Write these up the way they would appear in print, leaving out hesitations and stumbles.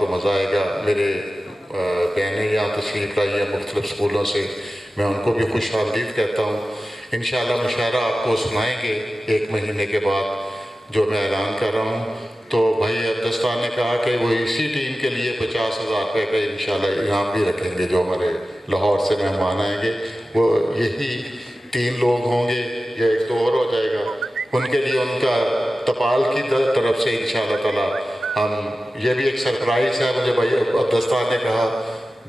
کو مزہ آئے گا. میرے بہنیں یہاں تشریف لائی ہیں مختلف اسکولوں سے, میں ان کو بھی خوش آمدید کہتا ہوں. انشاءاللہ مشاعرہ آپ کو سنائیں گے 1 مہینے کے بعد جو میں اعلان کر رہا ہوں. تو بھائی عبدالستان نے کہا کہ وہ اسی ٹیم کے لیے 50,000 روپے کا انشاءاللہ انعام بھی رکھیں گے. جو ہمارے لاہور سے مہمان آئیں گے وہ یہی 3 لوگ ہوں گے یا 1 2 اور ہو جائے گا, ان کے لیے ان کا تپال کی طرف سے انشاءاللہ تعالی ہم, یہ بھی ایک سرپرائز ہے. مجھے بھائی عبدالستان نے کہا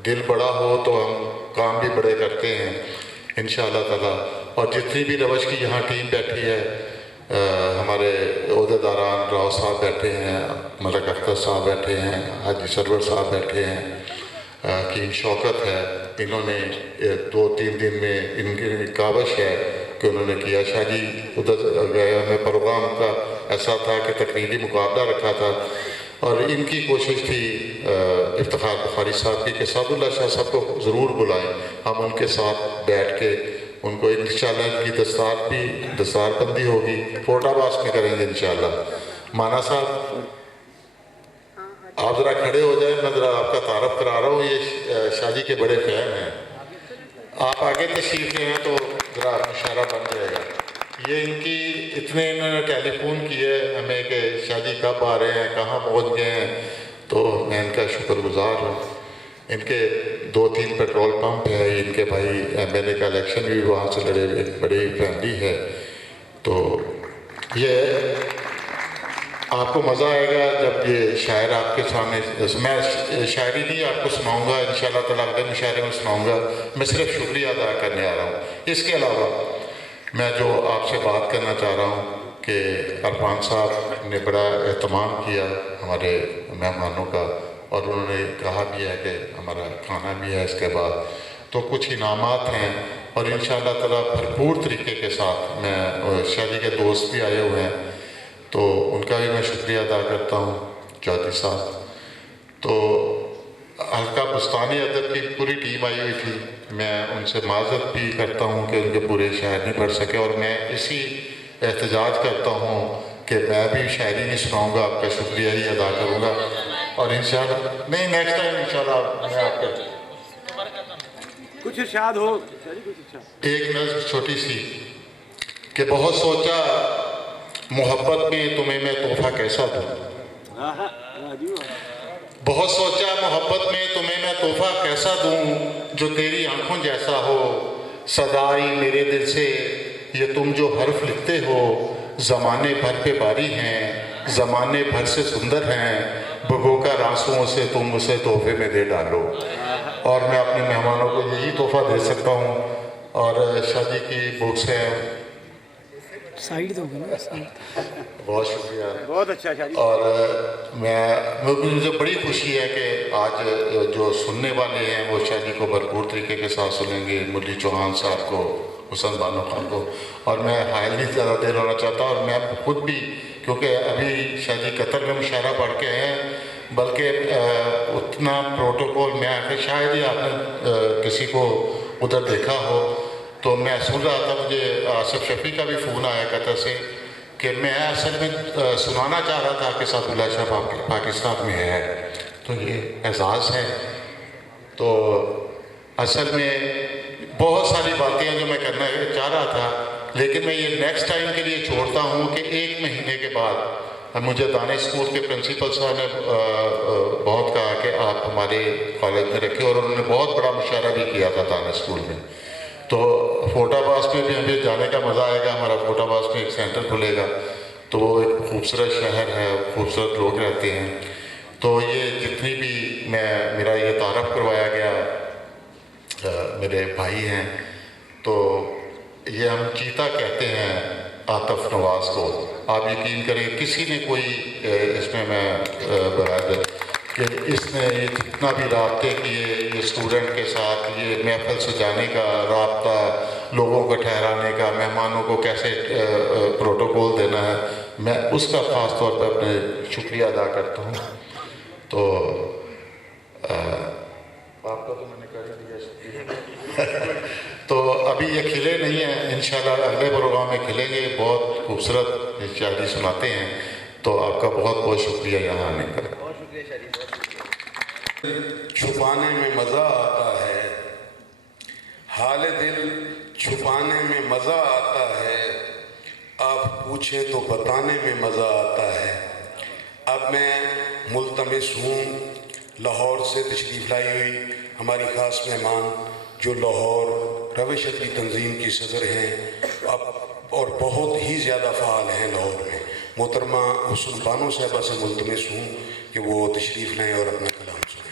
دل بڑا ہو تو ہم کام بھی بڑے کرتے ہیں انشاءاللہ تعالی. اور جتنی بھی روش کی یہاں ٹیم بیٹھی ہے, ہمارے عہدیداران راؤ صاحب بیٹھے ہیں, ملک اختر صاحب بیٹھے ہیں, حاجی سرور صاحب بیٹھے ہیں, حکیم شوکت ہے, انہوں نے 2-3 دن میں ان کی کاوش ہے کہ انہوں نے کیا. شاہ جی ادھر گئے, ہمیں پروگرام کا ایسا تھا کہ تقریری مقابلہ رکھا تھا اور ان کی کوشش تھی افتخار بخاری صاحب کی کہ سعد اللہ شاہ صاحب کو ضرور بلائیں, ہم ان کے ساتھ بیٹھ کے ان کو انشاءاللہ ان کی دستار بندی ہوگی, فورٹ آباس میں کریں گے انشاءاللہ. مانا صاحب آپ ذرا کھڑے ہو جائیں, میں ذرا آپ کا تعارف کرا رہا ہوں. یہ شاہ جی کے بڑے فین ہیں, آپ آگے تشریف لے ہیں تو ذرا مشاعرہ بن جائے گا. یہ ان کی اتنے انہوں نے ٹیلی فون کیے ہمیں کہ شاہ جی کب آ رہے ہیں, کہاں پہنچ گئے ہیں, تو میں ان کا شکر گزار ہوں. ان کے 2-3 پیٹرول پمپ ہیں, ان کے بھائی ایم ایل اے کا الیکشن بھی وہاں سے لڑے, ایک بڑی فیملی ہے. تو یہ آپ کو مزہ آئے گا جب یہ شاعر آپ کے سامنے, میں شاعری نہیں آپ کو سناؤں گا انشاءاللہ تعالیٰ, اگلے مشاعرے میں سناؤں گا. میں صرف شکریہ ادا کرنے آ رہا ہوں. اس کے علاوہ میں جو آپ سے بات کرنا چاہ رہا ہوں کہ عرفان صاحب نے بڑا اہتمام کیا ہمارے مہمانوں کا, اور انہوں نے کہا بھی ہے کہ ہمارا کھانا بھی ہے اس کے بعد, تو کچھ انعامات ہیں. اور انشاءاللہ تعالیٰ بھرپور طریقے کے ساتھ, میں شاہ جی کے دوست بھی آئے ہوئے ہیں تو ان کا بھی میں شکریہ ادا کرتا ہوں, چودھری صاحب. تو حلقہ بستانی ادب کی پوری ٹیم آئی ہوئی تھی, میں ان سے معذرت بھی کرتا ہوں کہ ان کے پورے شاعر نہیں پڑھ سکے, اور میں اسی احتجاج کرتا ہوں کہ میں بھی شاعری نہیں سناؤں گا, آپ کا شکریہ ہی ادا کروں گا. اور انشاءاللہ نہیں, نیکسٹ ٹائم انشاءاللہ میں آپ کا کچھ ارشاد ہو. ایک نظم چھوٹی سی کہ بہت سوچا محبت میں تمہیں میں تحفہ کیسا دوں, بہت سوچا محبت میں تمہیں میں تحفہ کیسا دوں, جو تیری آنکھوں جیسا ہو صدائی میرے دل سے, یہ تم جو حرف لکھتے ہو زمانے بھر پہ باری ہیں, زمانے بھر سے سندر ہیں, بھگو کر آنسوؤں سے تم اسے تحفے میں دے ڈالو. اور میں اپنے مہمانوں کو یہی تحفہ دے سکتا ہوں. اور شاہ جی کی بکس ہیں, سائیڈ دو گے نا, بہت شکریہ. بہت اچھا شاہ جی. اور مجھے بڑی خوشی ہے کہ آج جو سننے والے ہیں وہ شاہ جی کو بھرپور طریقے کے ساتھ سنیں گے, مرلی چوہان صاحب کو, حسن بانو خان کو. اور میں حائل نہیں زیادہ دیر ہونا چاہتا, اور میں خود بھی کیونکہ ابھی شاہ جی قطر میں مشاعرہ پڑھ کے آئے ہیں, بلکہ اتنا پروٹوکول میں آ کے شاید ہی آپ نے کسی کو ادھر دیکھا ہو. تو میں سن رہا تھا, مجھے آصف شفیع کا بھی فون آیا قطر سے کہ میں اصل میں سنانا چاہ رہا تھا کہ سعد اللہ شاہ پاکستان میں ہے, تو یہ اعزاز ہے. تو اصل میں بہت ساری باتیں ہیں جو میں کرنا چاہ رہا تھا, لیکن میں یہ نیکسٹ ٹائم کے لیے چھوڑتا ہوں کہ 1 مہینے کے بعد مجھے دانش اسکول کے پرنسپل صاحب نے بہت کہا کہ آپ ہمارے کالج میں رکھے, اور انہوں نے بہت بڑا مشاعرہ بھی کیا تھا دانش اسکول میں. تو فورٹ آباس میں بھی ہمیں جانے کا مزہ آئے گا, ہمارا فورٹ آباس میں ایک سینٹر کھلے گا, تو وہ ایک خوبصورت شہر ہے, خوبصورت لوگ رہتے ہیں. تو یہ جتنی بھی میرا یہ تعارف کروایا گیا میرے بھائی ہیں, تو یہ ہم چیتا کہتے ہیں عاطف نواز کو. آپ یقین کریں کسی نے کوئی اس میں کہ اس نے یہ جتنا بھی رابطے کیے یہ اسٹوڈنٹ کے ساتھ, یہ محفل سجانے کا رابطہ, لوگوں کو ٹھہرانے کا, مہمانوں کو کیسے پروٹوکول دینا ہے, میں اس کا خاص طور پہ اپنے شکریہ ادا کرتا ہوں. تو آپ کا تو میں نے کر دیا شکریہ. تو ابھی یہ کھلے نہیں ہیں, انشاءاللہ اگلے پروگرام میں کھلیں گے. بہت خوبصورت شاعری سناتے ہیں, تو آپ کا بہت بہت شکریہ یہاں آنے کا. بہت شکریہ شاہ جی. چھپانے میں مزہ آتا ہے، حال دل چھپانے میں مزہ آتا ہے، آپ پوچھیں تو بتانے میں مزہ آتا ہے۔ اب میں ملتمس ہوں لاہور سے تشریف لائی ہوئی ہماری خاص مہمان جو لاہور روش عدلی تنظیم کی صدر ہیں اور بہت ہی زیادہ فعال ہیں لاہور میں، محترمہ حسن بانو صاحبہ سے ملتمس ہوں کہ وہ تشریف لائیں اور اپنا کلام سنیں۔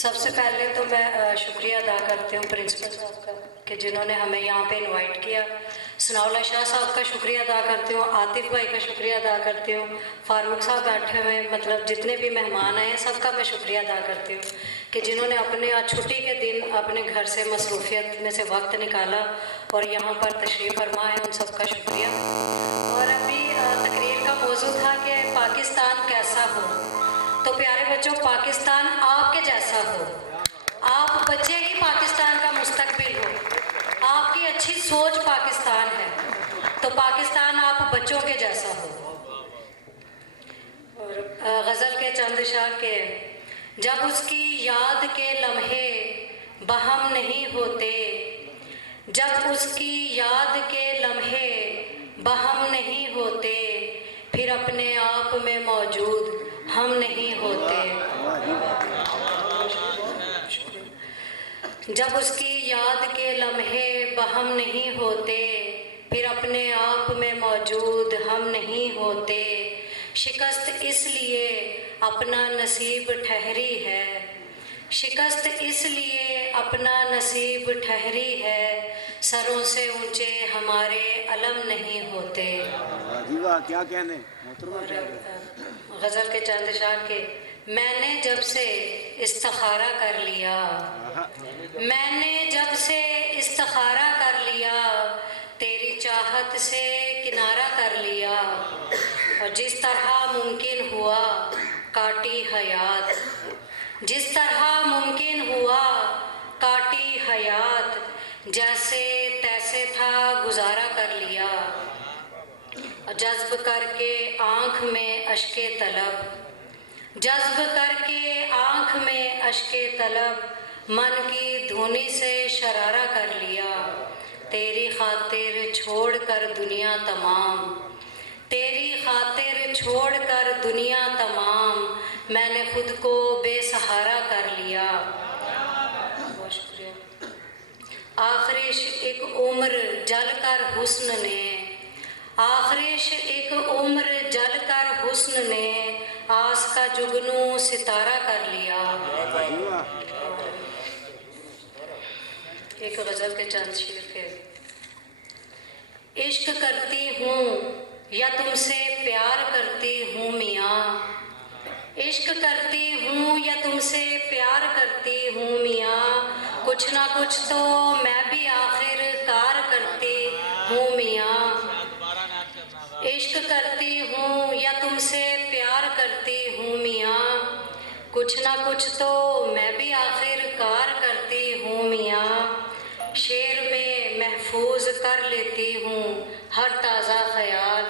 سب سے پہلے تو میں شکریہ ادا کرتی ہوں پرنسپل صاحب کا کہ جنہوں نے ہمیں یہاں پہ انوائٹ کیا، ثناء اللہ شاہ صاحب کا شکریہ ادا کرتی ہوں، عاطف بھائی کا شکریہ ادا کرتی ہوں، فاروق صاحب بیٹھے ہوئے، مطلب جتنے بھی مہمان آئے ہیں سب کا میں شکریہ ادا کرتی ہوں کہ جنہوں نے اپنے آج چھٹی کے دن اپنے گھر سے مصروفیت میں سے وقت نکالا اور یہاں پر تشریف فرما ہے، ان سب کا شکریہ۔ اور ابھی تقریر کا موضوع تھا کہ پاکستان کیسا ہو، تو پیارے بچوں پاکستان آپ کے جیسا ہو، آپ بچے ہی پاکستان کا مستقبل ہو، آپ کی اچھی سوچ پاکستان ہے تو پاکستان آپ بچوں کے جیسا ہو۔ اور غزل کے چند اشعار کے، جب اس کی یاد کے لمحے بہم نہیں ہوتے، جب اس کی یاد کے لمحے بہم نہیں ہوتے، پھر اپنے آپ میں موجود ہم نہیں ہوتے۔ جب اس کی یاد کے لمحے بہم نہیں ہوتے، پھر اپنے آپ میں موجود ہم نہیں ہوتے، شکست اس لیے اپنا نصیب ٹھہری ہے، شکست اس لیے اپنا نصیب ٹھہری ہے، سروں سے اونچے ہمارے علم نہیں ہوتے۔ جی واہ، کیا کہنے محترمہ۔ غزل کے چند اشعار کے، میں نے جب سے استخارہ کر لیا، میں نے جب سے استخارہ کر لیا، تیری چاہت سے کنارہ کر لیا، اور جس طرح ممکن ہوا کاٹی حیات، جس طرح ممکن ہوا کاٹی حیات، جیسے تیسے تھا گزارا کر لیا، جذب کر کے آنکھ میں اشک طلب، جذب کر کے آنکھ میں اشک طلب، من کی دھونی سے شرارہ کر لیا، تیری خاطر چھوڑ کر دنیا تمام، تیری خاطر چھوڑ کر دنیا تمام، میں نے خود کو بے سہارا کر لیا۔ بہت شکریہ۔ آخرش ایک عمر جل کر حسن نے، آخرش ایک عمر جل کر حسن نے، آس کا جگنو ستارہ کر لیا۔ ایک غزل کے چند شعر کے، عشق کرتی ہوں یا تم سے پیار کرتی ہوں میاں، عشق کرتی ہوں یا تم سے پیار کرتی ہوں میاں، کچھ نہ کچھ تو میں بھی آخر کار کرتی ہوں میاں، عشق کرتی ہوں یا تم سے پیار کرتی ہوں میاں، کچھ نہ کچھ تو میں بھی آخر کار کرتی ہوں میاں، شعر میں محفوظ کر لیتی ہوں ہر تازہ خیال،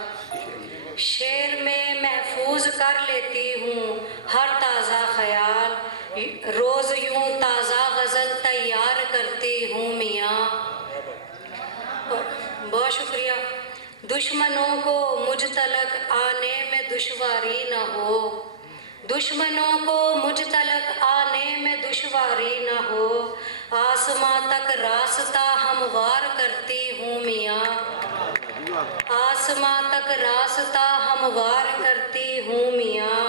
شعر میں محفوظ کر لیتی ہوں ہر تازہ خیال، روز یوں تازہ غزل تیار کرتی ہوں میاں۔ بہت شکریہ۔ دشمنوں کو مجھ تلک آنے میں دشواری نہ ہو، دشمنوں کو مجھ تلک آنے میں دشواری نہ ہو، آسماں تک راستہ ہموار کرتی ہوں میاں، آسماں تک راستہ ہموار کرتی ہوں میاں،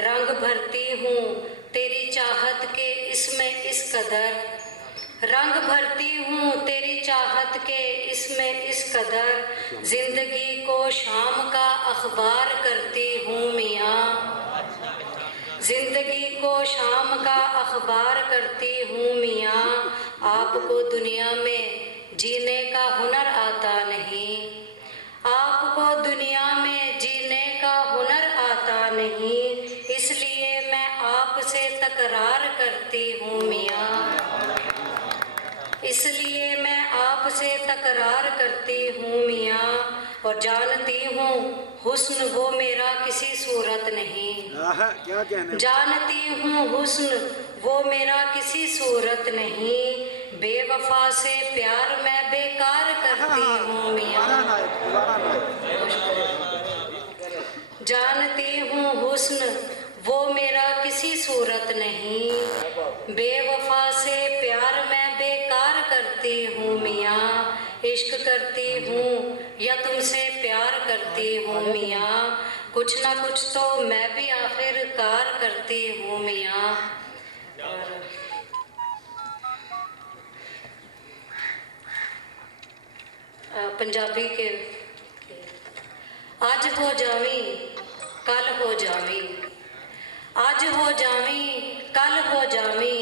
رنگ بھرتی ہوں تیری چاہت کے اس میں اس قدر، رنگ بھرتی ہوں تیری چاہت کے اس میں اس قدر، زندگی کو شام کا اخبار کرتی ہوں میاں، زندگی کو شام کا اخبار کرتی ہوں میاں، آپ کو دنیا میں جینے کا ہنر آتا نہیں، آپ کو دنیا میں جینے کا ہنر آتا نہیں، اس لیے میں آپ سے تکرار کرتی ہوں میاں، اس لیے میں آپ سے تکرار کرتی ہوں میاں، और जानती हूँ हुस्न वो मेरा किसी सूरत नहीं। क्या कहने, जानती हूँ हुस्न वो मेरा किसी सूरत नहीं, बेवफा से प्यार मैं बेकार करती हूँ मियाँ। जानती हूँ हुस्न वो मेरा किसी सूरत नहीं, बेवफा से प्यार मैं बेकार करती हूँ मियाँ। इश्क करती हूँ या तुमसे प्यार करती हूँ मियाँ, कुछ ना कुछ तो मैं भी आखिरकार करती हूँ मियाँ। और पंजाबी के अज हो जावी कल हो जावी, अज हो जावी कल हो जावी,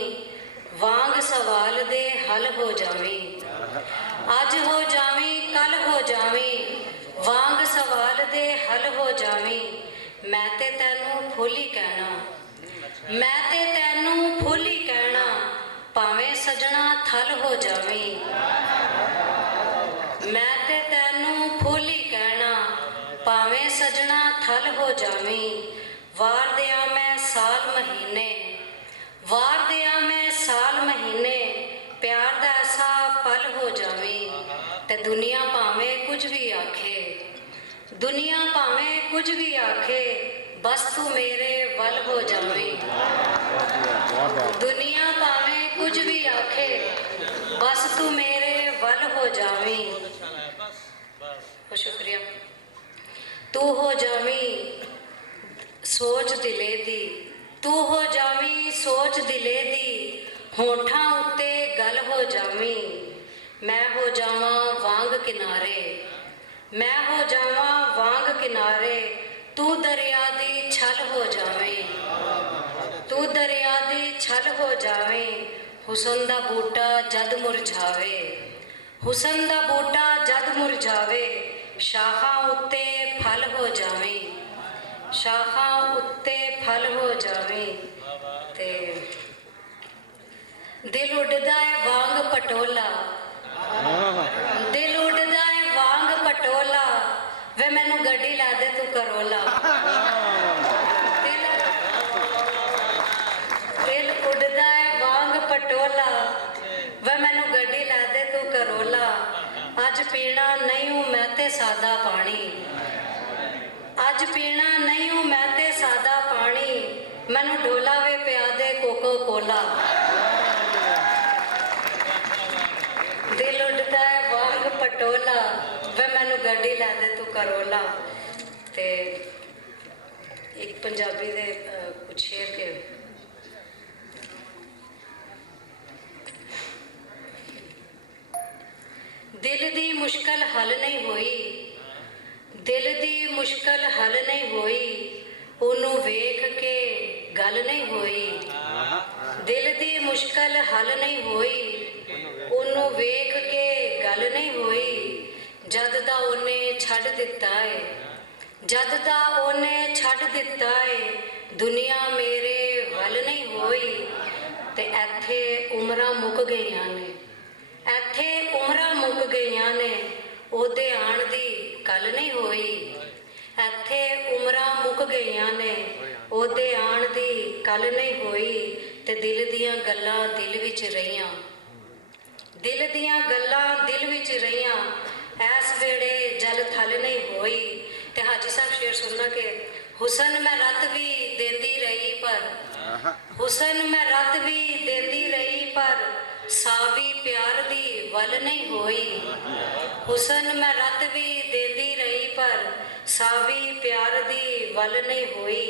वांग सवाल दे हल हो जावी। अज हो जावी कल हो जावी, वांग सवाल दे हल हो जावी, मैं ते तैनू फुल ही कहना, मैं ते तैनू फुल ही कहना, भावें सजना थल हो जावी। मैं ते तैनू फुल ही कहना, भावें सजना थल हो जावी, वार दिया मैं साल महीने, वार दिया मैं साल महीने, प्यार दा ऐसा पल हो जावी, ते दुनिया भावें कुछ भी आखे, दुनिया भावें कुछ भी आखे, बस तू मेरे वल हो जावी। दुनिया भावें कुछ भी आखे, बस तू मेरे वल हो जावी। बहुत शुक्रिया। तू हो जावी सोच दिले दी, तू हो जावी सोच दिले दी, होठां उत्ते गल हो जावी, मैं हो जावां वांग किनारे, मैं हो जावां वांग किनारे, तू दरिया दी छल हो जावे, तू दरिया दी छल हो जावे, हुसन दा बूटा जद मुरझावे, हुसन दा बूटा जद मुरझावे, शाखां उत्ते फल हो जावे, शाखां उत्ते फल हो जावे। ते दिल उड़दा है वांग पटोला, दिल उड़दा है वांग पटोला, वे मैनू गड्डी ला दे तू करोला। दिल दिल उड़दा है वांग पटोला, वे मैनू गड्डी ला दे तू करोला, अज पीना नहीं हूँ मैं ते सादा पानी, अज पीना नहीं हूँ मैं ते सादा पानी, मैनू डोला वे पिया दे कोको कोला। दिल उड़दा है वांग पटोला, वे मैनू गड्डी ला दे तू करोला। ते एक पंजाबी दे कुछ शेर के दिल दी मुश्किल हल नहीं होई, दिल दी मुश्किल हल नहीं होई, ओनू वेख के गल नहीं होई, दिल दी मुश्किल हल नहीं होई, ओनू वेख के गल नहीं होई, जद दा ओने छड़ दिता है, जद दा ओने छड़ दिता है, दुनिया मेरे वल नहीं होई, ते इत्थे उमरां मुक गईयां ने, इत्थे उमरां मुक गईयां ने, ओदे आण दी कल नहीं होई, इत्थे उमरां मुक गईयां ने, ओदे आण दी कल नहीं होई, ते दिल दियां गल्लां दिल विच रहियां, दिल दियां गल्लां दिल विच रहियां, ऐस वेड़े जल थल नहीं होई। ते हाजी साहब शेर सुनना के हुसन मैं रत भी देंदी रही पर, हुसन मैं रत भी देंदी रही पर, सावी प्यार दी वल नहीं होई, हुसन मैं रत भी देंदी रही पर, सावी प्यार दी वल नहीं होई,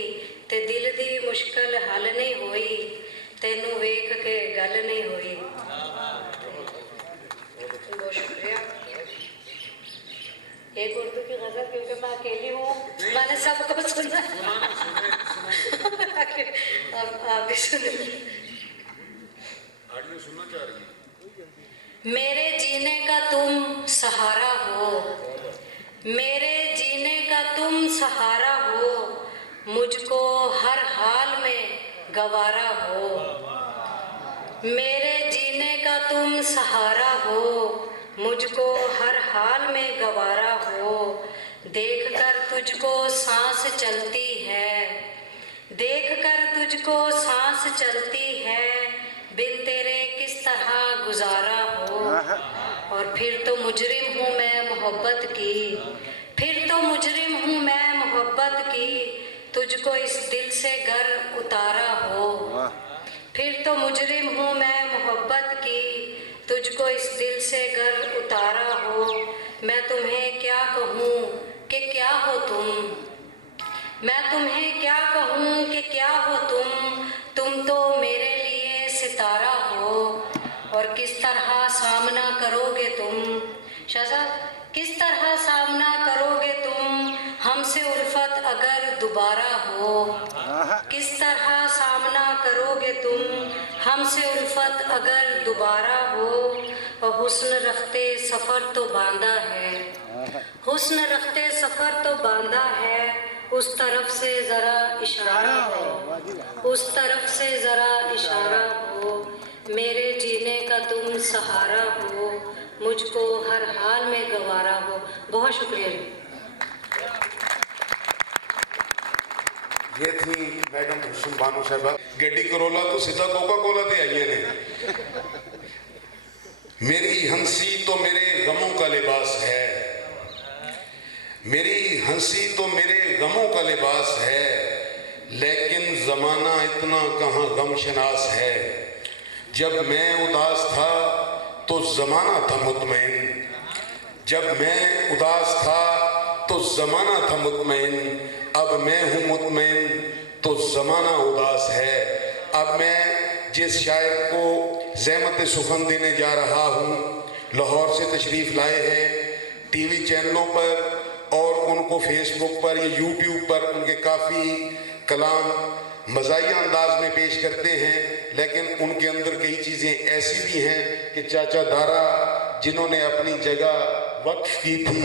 ते दिल दी मुश्किल हल नहीं होई, तेनू वेख के गल नहीं होई। बहुत शुक्रिया। एक उर्दू की गजल, क्योंकि मैं अकेली हूँ, मैंने सबको सुना, अब आप भी सुनिए। मेरे जीने का तुम सहारा हो, मेरे जीने का तुम सहारा हो, मुझको हर हाल में गवारा हो, मेरे जीने का तुम सहारा हो, मुझको हर हाल में गवारा हो, देख कर तुझको सांस चलती है, देख कर तुझको सांस चलती है, बिन तेरे किस तरह गुजारा हो। और फिर तो मुजरिम हूँ मैं मोहब्बत की, फिर तो मुजरिम हूँ मैं मोहब्बत की, तुझको इस दिल से गर उतारा हो। फिर तो मुजरिम हूँ मैं मोहब्बत की, तुझको इस दिल से गर उतारा हो। मैं तुम्हें क्या कहूँ कि क्या हो तुम, मैं तुम्हें क्या कहूँ कि क्या हो तुम तो मेरे लिए सितारा हो। और किस तरह सामना करोगे तुम, शाह साहब, किस तरह सामना करोगे तुम हमसे उल्फत अगर दोबारा हो। किस तरह सामना करोगे तुम हमसे उल्फत अगर दोबारा हो। और हुस्न रखते सफ़र तो बांधा है, हुस्न रखते सफ़र तो बांधा है, उस तरफ से ज़रा इशारा हो, उस तरफ से ज़रा इशारा हो। मेरे जीने का तुम सहारा हो, मुझको हर हाल में गवारा हो। बहुत शुक्रिया जी। ये थी मैडम हुस्न बानो साहबा। गड्डी करोला तो सीधा कोका कोला ते आई ने। मेरी हंसी तो मेरे गमों का लिबास है, मेरी हंसी तो मेरे गमों का लिबास है, लेकिन ज़माना इतना कहाँ गमशनास है। जब मैं उदास था तो ज़माना था मुतमईन, जब मैं उदास था तो ज़माना था मुतमईन, अब मैं हूँ मुतमईन तो ज़माना उदास है। अब मैं जिस शायर को ज़हमत सुखन देने जा रहा हूँ, लाहौर से तशरीफ़ लाए हैं, टीवी चैनलों पर और उनको फेसबुक पर या यूट्यूब पर उनके काफ़ी कलाम मज़ाहिया अंदाज में पेश करते हैं, लेकिन उनके अंदर कई चीज़ें ऐसी भी हैं कि चाचा दारा जिन्होंने अपनी जगह वक्फ की थी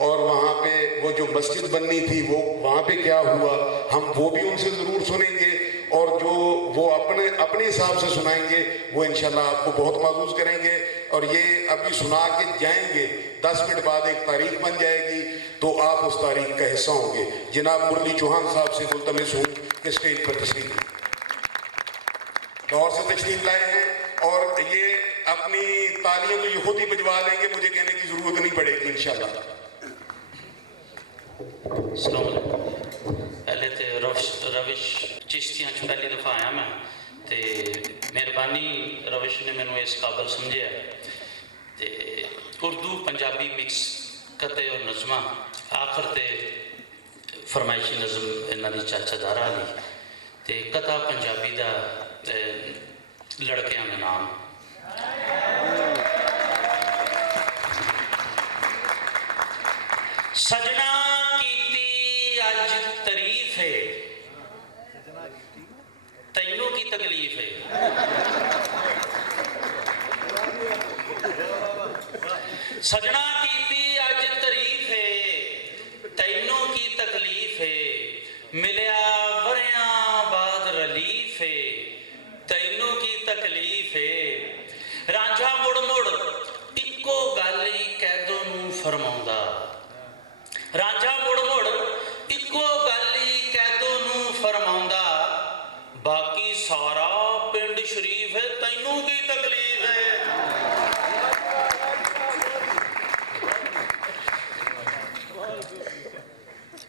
और वहाँ पे वो जो मस्जिद बननी थी वो वहाँ पे क्या हुआ, हम वो भी उनसे ज़रूर सुनेंगे और जो वो अपने हिसाब से सुनाएंगे वो इंशाल्लाह आपको बहुत माजूज़ करेंगे। और ये अभी सुना के जाएंगे, 10 मिनट बाद एक तारीख बन जाएगी तो आप उस तारीख का हिस्सा होंगे। जनाब मुरली चौहान साहब से मुल्तमिस हूँ कि स्टेज पर तशरीफ लाहौर से तशरीफ लाए हैं और ये अपनी तालियां तो ये खुद ही बजवा लेंगे, मुझे कहने की ज़रूरत नहीं पड़ेगी इंशाल्लाह। पहले तो रविश चिश्तियाँ पहली दफ़ा आया मैं तो मेहरबानी रविश ने मैंने इस काबल समझे तो उर्दू पंजाबी मिक्स कते और नज़मा आखिर ते फरमाइशी नज़म इन्हों की चाचा दारा दी तो कथा पंजाबी का लड़कियां का नाम। सजना कीती अज तारीफ है, तैनू की तकलीफ है। सजना कीती अज तारीफ है, तैनू की तकलीफ है, मिलया वरिया बाद रलीफ है, तैनू की तकलीफ है। रांझा मुड़ मुड़ इको गल ही कैदों नूं फरमाउंदा, रांझा मुड़ मुड़ इको गल ही कैदों नूं फरमाउंदा, बाकी सारा पिंड शरीफ है, तैनू की तकलीफ है।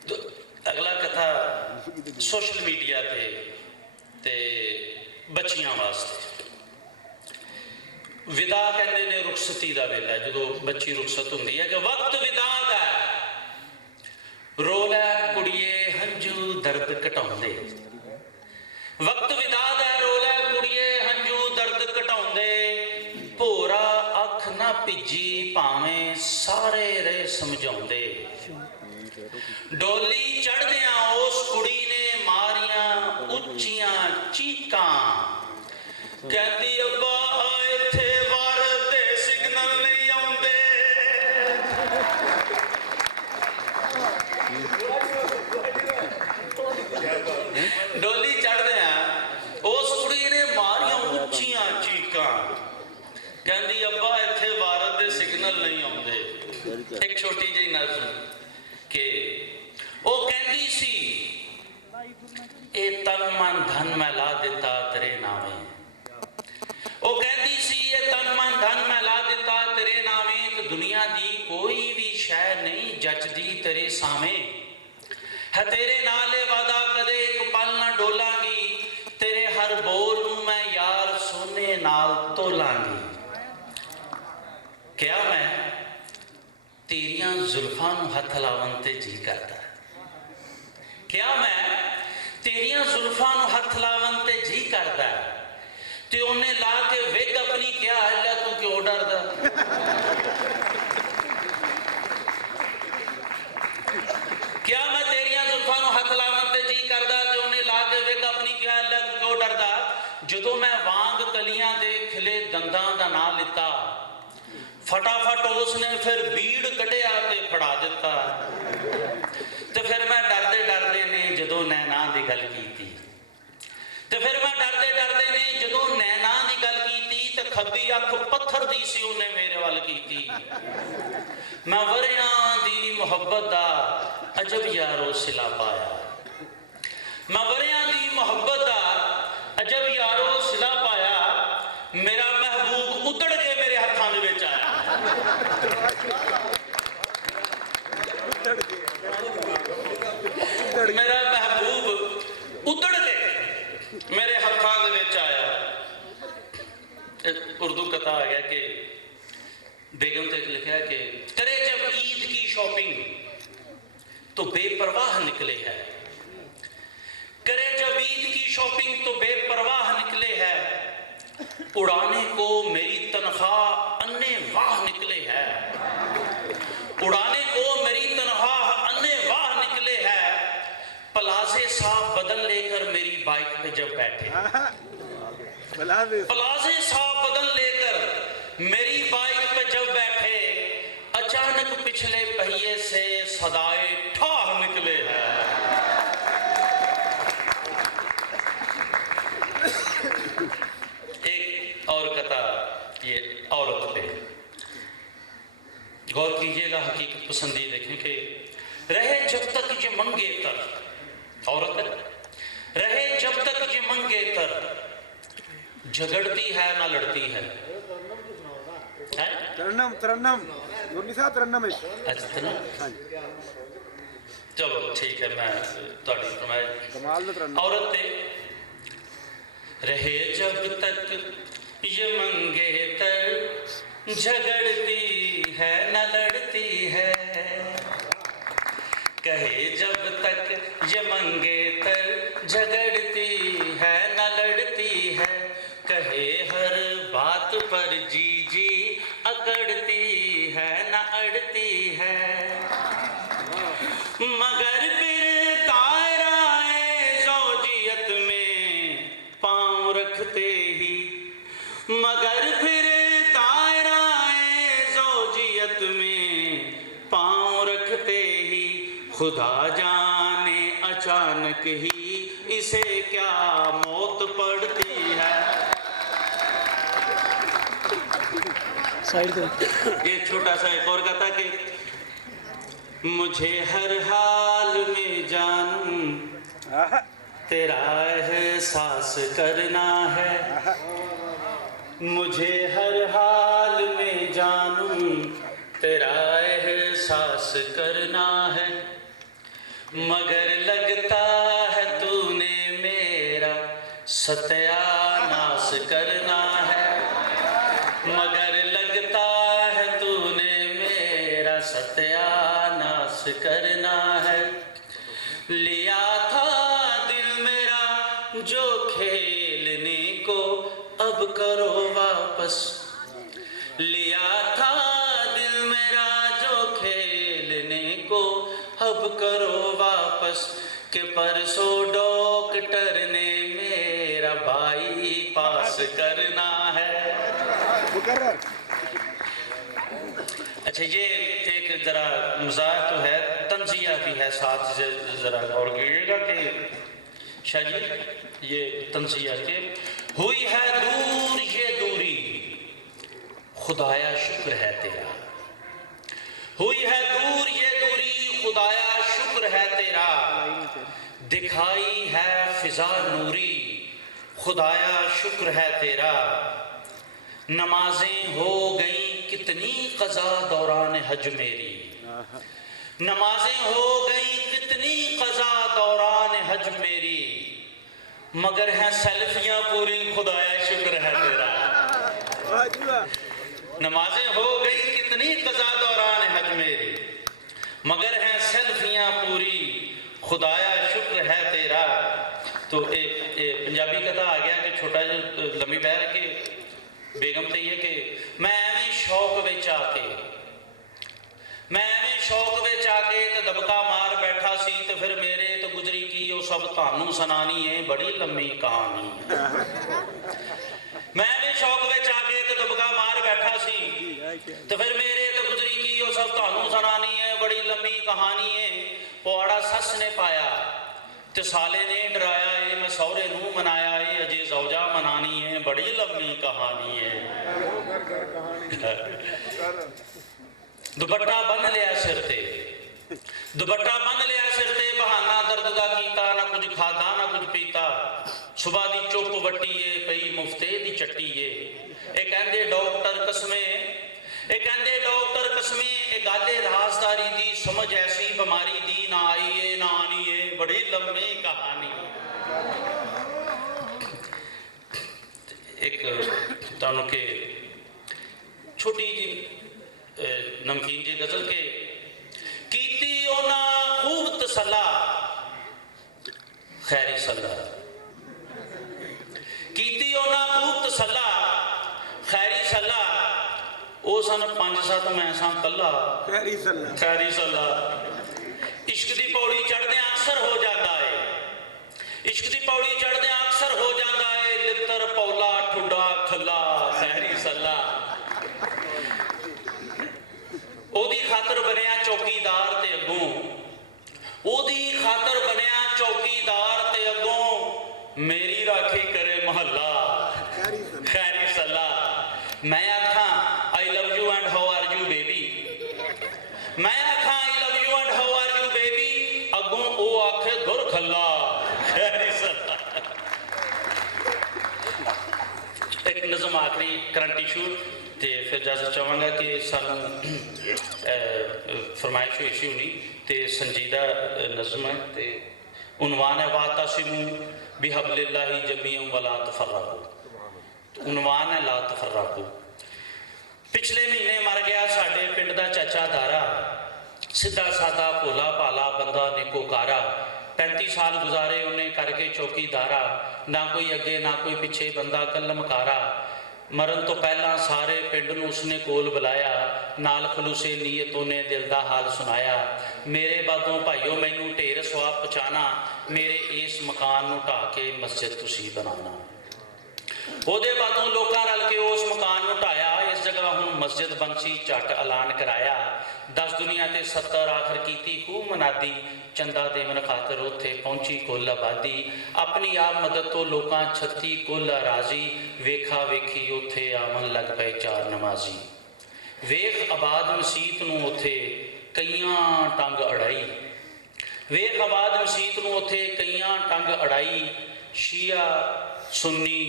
तो अगला कथा सोशल मीडिया ते बच्चियां वास्ते विदा कहते ने रुखसती का वेला जो बच्ची रुखसत होंगी है कि वक्त विदा का रोल है कुड़िए हंजू दर्द घटाउंदे, वक्त विदा का रोल है कुड़िए हंजू दर्द घटाउंदे, भोरा अख ना भिजी भावें सारे रे समझाउंदे। डोली चढ़दियां उस कुड़ी ने मारियां उच्चियां चीकां, कहती अब्बा इत्थे वार दे सिग्नल नहीं आउंदे। डोली चढ़दियां उस कुड़ी ने मारियां उच्चियां चीकां, कहती अब्बा इत्थे वार दे सिग्नल नहीं आउंदे। एक छोटी जी नज़म کہ وہ کہندی سی اے تن من دھن میں لا دیتا تیرے نامے، وہ کہندی سی اے تن من دھن میں لا دیتا تیرے نامے، تو دنیا دی کوئی بھی شے نہیں جچدی تیرے سامنے، ہے تیرے نالے وعدہ کدے ایک پل نہ ڈولاں گی، تیرے ہر بول نوں میں یار سونے نال تولاں گی، کیا میں تیریاں زلفاں نوں ہتھ لاون تے جی کردا، کیا میں تیریاں زلفاں نوں ہتھ لاون تے جی کردا، تے انہیں لا کے وگ اپنی کیا اللہ تو کیوں ڈردا، کیا میں تیریاں زلفاں نوں ہتھ لاون تے جی کردا، تے انہیں لا کے وگ اپنی کیا اللہ تو کیوں ڈردا، جدوں میں وانگ کلیاں دے کھلے دنداں دا نام لتا، فٹافٹ اس نے پھر بیڑ کٹیا تے پھڑا دیتا، تے پھر میں ڈردے ڈردے نے جدوں نینا دی گل کیتی، تے پھر میں ڈردے ڈردے نے جدوں نینا دی گل کیتی، تے کھبی اکھ پتھر دی سی انہیں میرے وال کیتی، میں وریاں دی محبت دا عجب یارو سلا پایا، میں وریاں دی محبت دا عجب یارو سلا پایا، میرا محبوب ادڑ کے میرے ہتھاں دے وچ آیا، میرا محبوب ادڑ کے میرے ہتھاں دے وچ آیا۔ اردو کتا آ گیا کہ بیگم تے لکھا ہے کہ کرے جب عید کی شاپنگ تو بے پرواہ نکلے ہے، کرے جب عید کی شاپنگ تو بے پرواہ نکلے ہے، اڑانے کو میری تنخواہ انے واہ نکلے ہے، اڑانے کو میری تنخواہ انے واہ نکلے ہے، پلازے صاحب بدل لے کر میری بائک پہ جب بیٹھے، پلازے صاحب بدل لے کر میری بائک پہ جب بیٹھے، اچانک پچھلے پہیے سے صدائے ٹھاہ نکلے ہے، ایک اور کتا یہ عورت پہ غور کیجئے گا، حقیقت پسندی دیکھیں کہ رہے جب تک یہ منگے تر، عورت رہے جب تک یہ منگے تر، جھگڑتی ہے نہ لڑتی ہے، ترنم ترنم نورنی صاحب ترنم اچھا چلو ٹھیک ہے، میں کمال دا ترنم، عورت تے رہے جب تک یہ منگے تر، جھگڑتی ہے نہ لڑتی ہے، کہے جب تک یہ منگے تر، جھگڑتی ہے نہ لڑتی ہے، کہے ہر بات پر جی جی اکڑتی ہے نہ اڑتی ہے، مگر پھر دائرہ زوجیت میں پاؤں رکھتے ہی، مگر پھر دائرہ زوجیت میں پاؤں رکھتے ہی، خدا جانے اچانک ہی اسے کیا موت پڑتی ہے۔ یہ چھوٹا سا ایک اور کہتا کہ مجھے ہر حال میں جانوں تیرا احساس کرنا ہے، مجھے ہر حال میں جانوں تیرا احساس کرنا ہے، مگر لگتا ہے تو نے میرا ستیہ ناس کرنا ہے، مگر لگتا ہے تو نے میرا ستیہ ناس کرنا ہے، لیا تھا دل میرا جو کھیلنے کو اب کرو واپس، لیا تھا دل میرا جو کھیلنے کو اب کرو واپس، کہ پرسوں ڈاکٹر نے میرا بائی پاس کرنا ہے۔ اچھا یہ ایک ذرا مزاح تو ہے، تنزیہ بھی ہے ساتھ، ذرا غور کیجیے گا کہ شاہ جی یہ تنزیہ کہ ہوئی ہے دور یہ دوری، خدایا شکر ہے تیرا، ہوئی ہے دور یہ دوری، خدایا है तेरा, दिखाई है फिजा नूरी, खुदाया शुक्र है तेरा। नमाजें हो गई कितनी कज़ा दौरान हज मेरी, नमाजें हो गई कितनी कज़ा दौरान हज मेरी, मगर हैं सेल्फियां पूरी, खुदाया शुक्र है तेरा। नमाजें हो गई कितनी कज़ा दौरान हज मेरी, मगर हैं सेल्फियां पूरी, खुदाया शुक्र है तेरा। तो पंजाबी कथा आ गया कि छोटा जिहा लम्मी बहर के बेगम तो ये कि मैं एवें शौक विच आके, मैं एवें शौक विच आके तो दबका मार बैठा सी, तो फिर मेरे तो गुजरी की वो सब तानू सुनानी है, बड़ी लम्मी कहानी। मैं एवें शौक विच आके तो दबका मार बैठा सी, तो फिर मेरे तो गुजरी की वो सब तानू सुनानी है, बड़ी लम्मी कहानी है। पौड़ा सस ने पाया ते साले ने डराया है, मैं सौरे नूं मनाया है, अजे जौजा मनानी है, बड़ी लम्मी कहानी है। दुपट्टा बन लिया सिर ते, दुपट्टा बन लिया सिर ते, बहाना दर्द दा कीता, ना कुछ खादा ना कुछ पीता, सुबह दी चुप वट्टी है पई मुफ्ते दी चट्टी है। ये कहंदे डॉक्टर कसमे, ये कहंदे डॉक्टर कसमे, ये गाले राजदारी दी, समझ ऐसी बीमारी दी ना आई है ना आनी है, बड़ी लम्मी कहानी। एक तुहानू के छोटी जी नमकीन जी गजल के कीती ओना खूब तसल्ला, खैरी सल्ला, कीती ओना खूब तसल्ला, खैरी सल्ला, ओ सन 5-7 मैं सा कला, खैरी सल्ला। इश्क दी पौड़ी चढ़दे अक्सर हो जाता है, इश्क दी पौड़ी चढ़दे अक्सर हो जाता है, लित्तर पौला ठुडा खला, खैरी सल्ला। ओदी खातर बनिया चौकीदार ते अगों, ओदी खातर बनिया चौकीदार ते अगों, मेरी राखी करे महल्ला, खैरी सल्ला। मैं आखा I love you and how are you baby, मैं आखा I love you and how are you baby, अगों ओ आखे दुर खल्ला, खैरी सल्ला। एक नज़म आखिरी करंट इशू तो फिर इजाजत चाहवागा कि सानू फरमाइश हुई सी होनी तो संजीदा नज़म है, तो उनवान है वातसिमू बिहब्लिल्लाहि जमीअन वला तफर्रकू, उनवान है ला तफर्रकू। पिछले महीने मर गया साडे पिंड दा चाचा दारा, सीधा सादा भोला भाला बंदा निकोकारा, 35 साल गुजारे उन्हें करके चौकीदारा, ना कोई अगे ना कोई पिछे बंदा कलमकारा। मरण तो पहला सारे पिंड नूं उसने कोल बुलाया, नाल खलूसे नीयतों ने दिल दा हाल सुनाया। मेरे बादों भाइयों मैनू ढेर सवाब पहुँचाना, मेरे इस मकान नूं ढा के मस्जिद तुसी बनाना। ओदे बादों लोकां रल के उस मकान नूं ढाया, इस जगह हुण मस्जिद बनसी, झट ऐलान कराया। 10 दुनिया ते 70 आखिर कीती खूब मनादी, चंदा देवन खातर उत्थे पहुंची कुल आबादी। अपनी आप मदद तो लोकां 36 कुल राजी, वेखा वेखी उत्थे आवन लग पे 4 नमाजी। वेख आबाद मसीत नूं उत्थे कईयां टंग अड़ाई, वेख आबाद मसीत नूं उत्थे कईयां टंग अड़ाई। शिया सुन्नी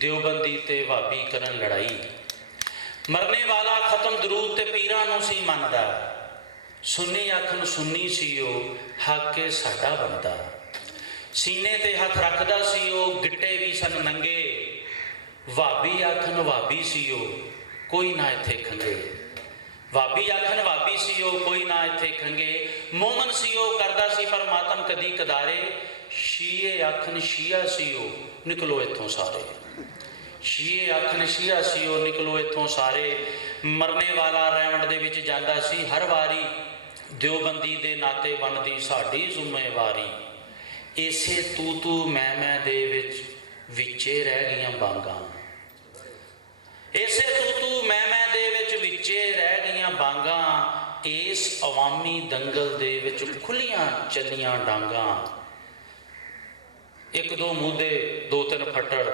देवबंदी ते भाभी करन लड़ाई। मरने वाला खत्म दरूद ते पीरां नूं सी मनदा, सुन्नी आखन सुन्नी सी ओ हक के साडा बनदा। सीने ते हथ रखदा सी ओ गिट्टे भी सन नंगे, भाभी आखन भाभी सी ओ कोई ना इत्थे खंगे। भाभी आखन भाभी सी ओ कोई ना इत्थे खंगे। मोमन सी ओ करदा सी पर मातम कदी कदारे, शीए आखन शिया सी ओ निकलो इत्थों सारे। शीए आखन शिया सी ओ निकलो इत्थों सारे। मरने वाला रैवंड दे विच जांदा सी हर वारी, देवबंदी दे नाते बनदी साडी जिम्मेवारी। इसे तू मैं दे विच विचे रह गईयां बांगां, इसे तू मैं दे विच विचे रह गईयां बांगां। इस अवामी दंगल दे विच खुलियां चलियां डांगां। 1-2 मूदे 2-3 फट्टड़,